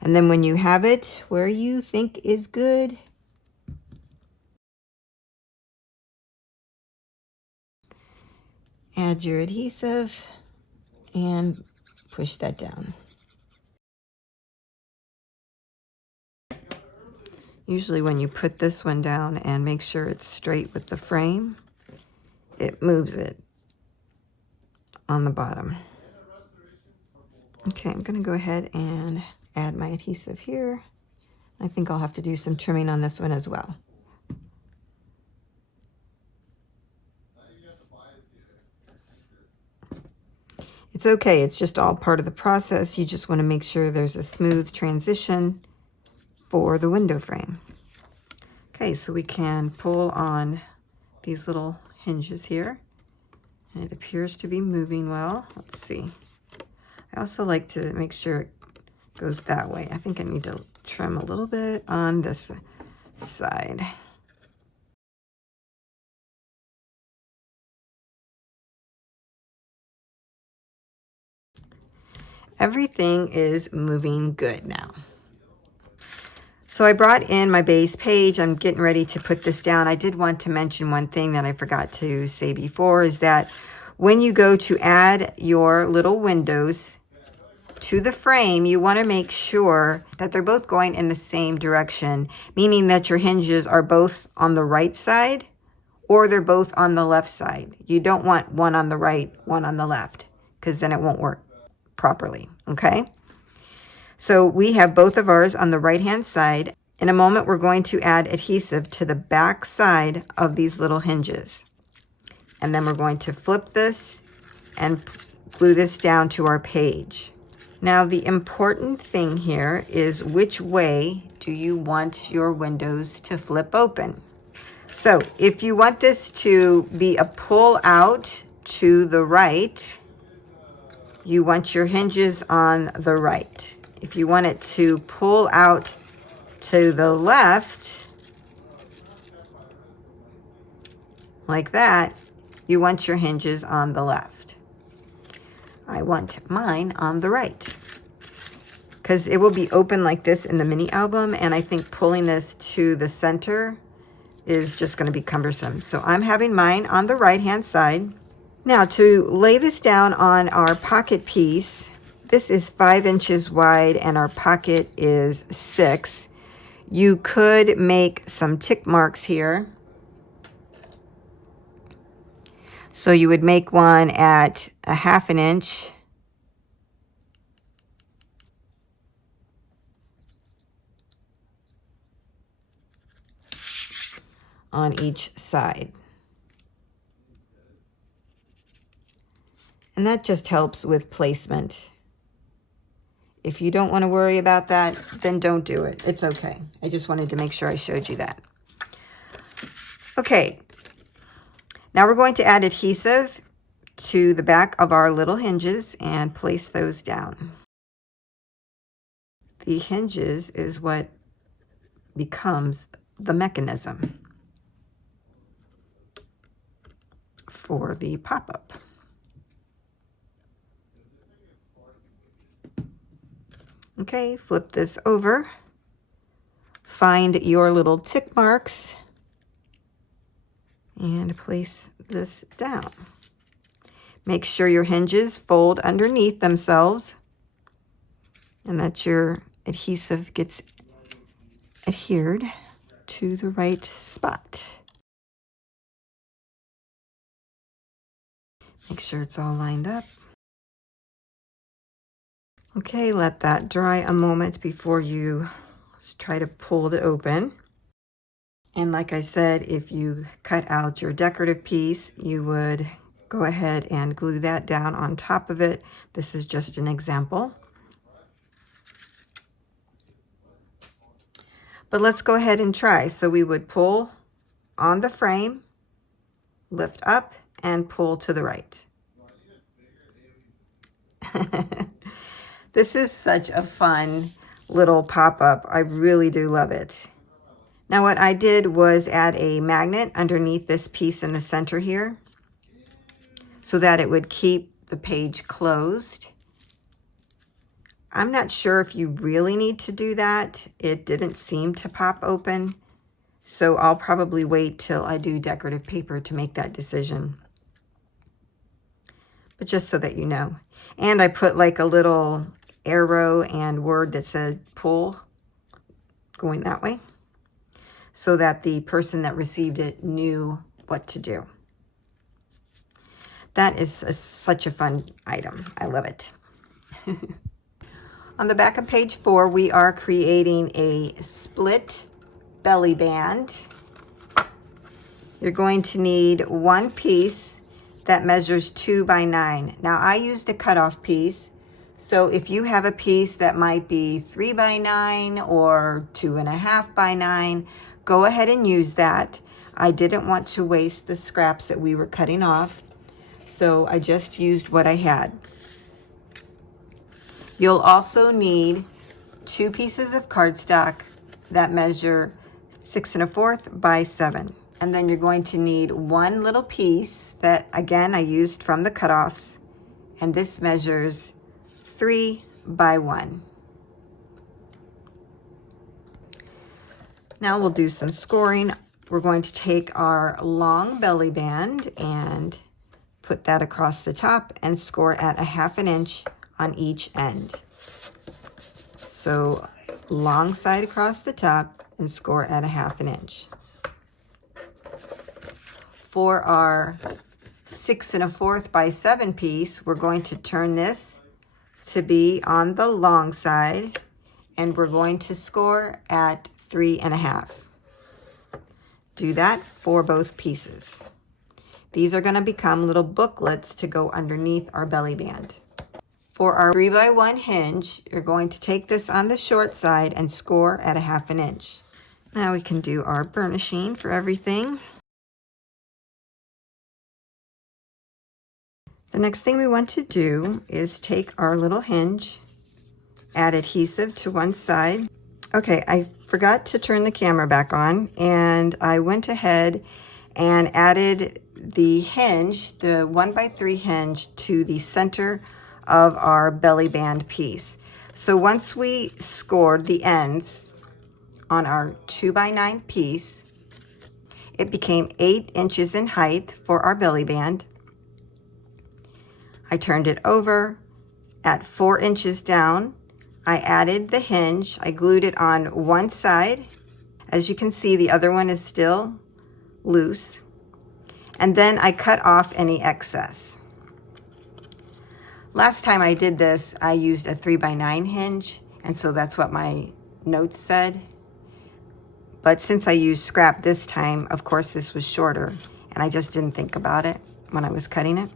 And then when you have it where you think is good, add your adhesive and push that down. Usually when you put this one down and make sure it's straight with the frame, it moves it on the bottom. Okay, I'm going to go ahead and add my adhesive here. I think I'll have to do some trimming on this one as well. It's okay, it's just all part of the process. You just want to make sure there's a smooth transition for the window frame. Okay, so we can pull on these little hinges here. And it appears to be moving well. Let's see. I also like to make sure it goes that way. I think I need to trim a little bit on this side. Everything is moving good now. So I brought in my base page. I'm getting ready to put this down. I did want to mention one thing that I forgot to say before, is that when you go to add your little windows to the frame, you want to make sure that they're both going in the same direction, meaning that your hinges are both on the right side or they're both on the left side. You don't want one on the right, one on the left, because then it won't work properly, okay? So we have both of ours on the right-hand side. In a moment, we're going to add adhesive to the back side of these little hinges. And then we're going to flip this and glue this down to our page. Now, the important thing here is which way do you want your windows to flip open? So if you want this to be a pull out to the right, you want your hinges on the right. If you want it to pull out to the left, like that, you want your hinges on the left. I want mine on the right, because it will be open like this in the mini album, and I think pulling this to the center is just going to be cumbersome. So I'm having mine on the right-hand side. Now, to lay this down on our pocket piece, this is 5 inches wide and our pocket is 6. You could make some tick marks here. So you would make one at 1/2 inch. On each side. And that just helps with placement. If you don't want to worry about that, then don't do it. It's okay. I just wanted to make sure I showed you that. Okay. Now we're going to add adhesive to the back of our little hinges and place those down. The hinges is what becomes the mechanism for the pop-up. Okay, flip this over. Find your little tick marks and place this down. Make sure your hinges fold underneath themselves and that your adhesive gets adhered to the right spot. Make sure it's all lined up. Okay, let that dry a moment before you try to pull it open. And like I said, if you cut out your decorative piece, you would go ahead and glue that down on top of it. This is just an example. But let's go ahead and try. So we would pull on the frame, lift up, and pull to the right. This is such a fun little pop-up. I really do love it. Now what I did was add a magnet underneath this piece in the center here so that it would keep the page closed. I'm not sure if you really need to do that. It didn't seem to pop open, so I'll probably wait till I do decorative paper to make that decision. But just so that you know. And I put like a little arrow and word that said pull going that way, so that the person that received it knew what to do. That is such a fun item. I love it. On the back of page 4, we are creating a split belly band. You're going to need one piece that measures 2 by 9. Now I used a cutoff piece, so if you have a piece that might be 3 by 9 or 2.5 by 9, go ahead and use that. I didn't want to waste the scraps that we were cutting off, so I just used what I had. You'll also need 2 pieces of cardstock that measure 6 1/4 by 7. And then you're going to need one little piece that, again, I used from the cutoffs, and this measures 3 by 1. Now we'll do some scoring. We're going to take our long belly band and put that across the top and score at 1/2 inch on each end. So long side across the top and score at 1/2 inch. For our 6 1/4 by 7 piece, we're going to turn this to be on the long side, and we're going to score at 3.5. Do that for both pieces. These are going to become little booklets to go underneath our belly band. For our 3 by 1 hinge, you're going to take this on the short side and score at 1/2 inch. Now we can do our burnishing for everything. The next thing we want to do is take our little hinge, add adhesive to one side. Okay, I forgot to turn the camera back on, and I went ahead and added the hinge, the 1 by 3 hinge, to the center of our belly band piece. So once we scored the ends on our 2 by 9 piece, it became 8 inches in height for our belly band. I turned it over at 4 inches down. I added the hinge. I glued it on one side. As you can see, the other one is still loose. And then I cut off any excess. Last time I did this, I used a 3 by 9 hinge, and so that's what my notes said. But since I used scrap this time, of course this was shorter, and I just didn't think about it when I was cutting it.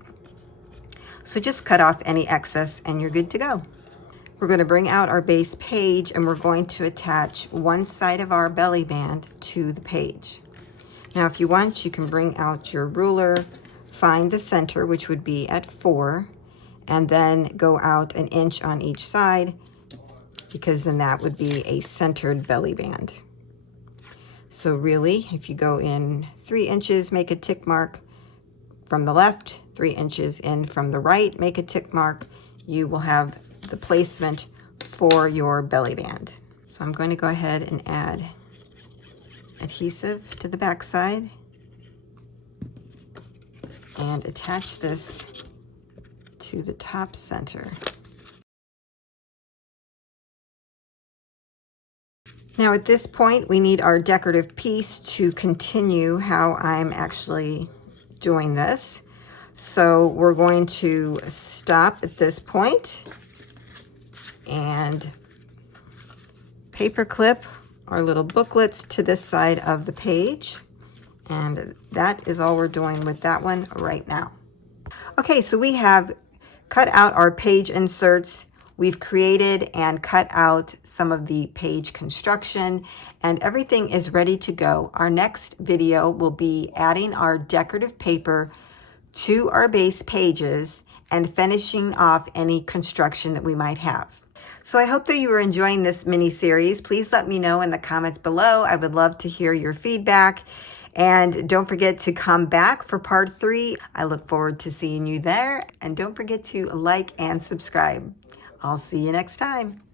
So just cut off any excess and you're good to go. We're going to bring out our base page, and we're going to attach one side of our belly band to the page. Now if you want, you can bring out your ruler, find the center, which would be at 4, and then go out 1 inch on each side, because then that would be a centered belly band. So really, if you go in 3 inches, make a tick mark from the left, 3 inches in from the right, make a tick mark, you will have the placement for your belly band. So I'm going to go ahead and add adhesive to the back side and attach this to the top center. Now at this point, we need our decorative piece to continue how I'm actually doing this. So we're going to stop at this point and paper clip our little booklets to this side of the page. And that is all we're doing with that one right now. Okay, so we have cut out our page inserts. We've created and cut out some of the page construction, and everything is ready to go. Our next video will be adding our decorative paper to our base pages and finishing off any construction that we might have. So I hope that you are enjoying this mini series. Please let me know in the comments below. I would love to hear your feedback. And don't forget to come back for part 3. I look forward to seeing you there. And don't forget to like and subscribe. I'll see you next time.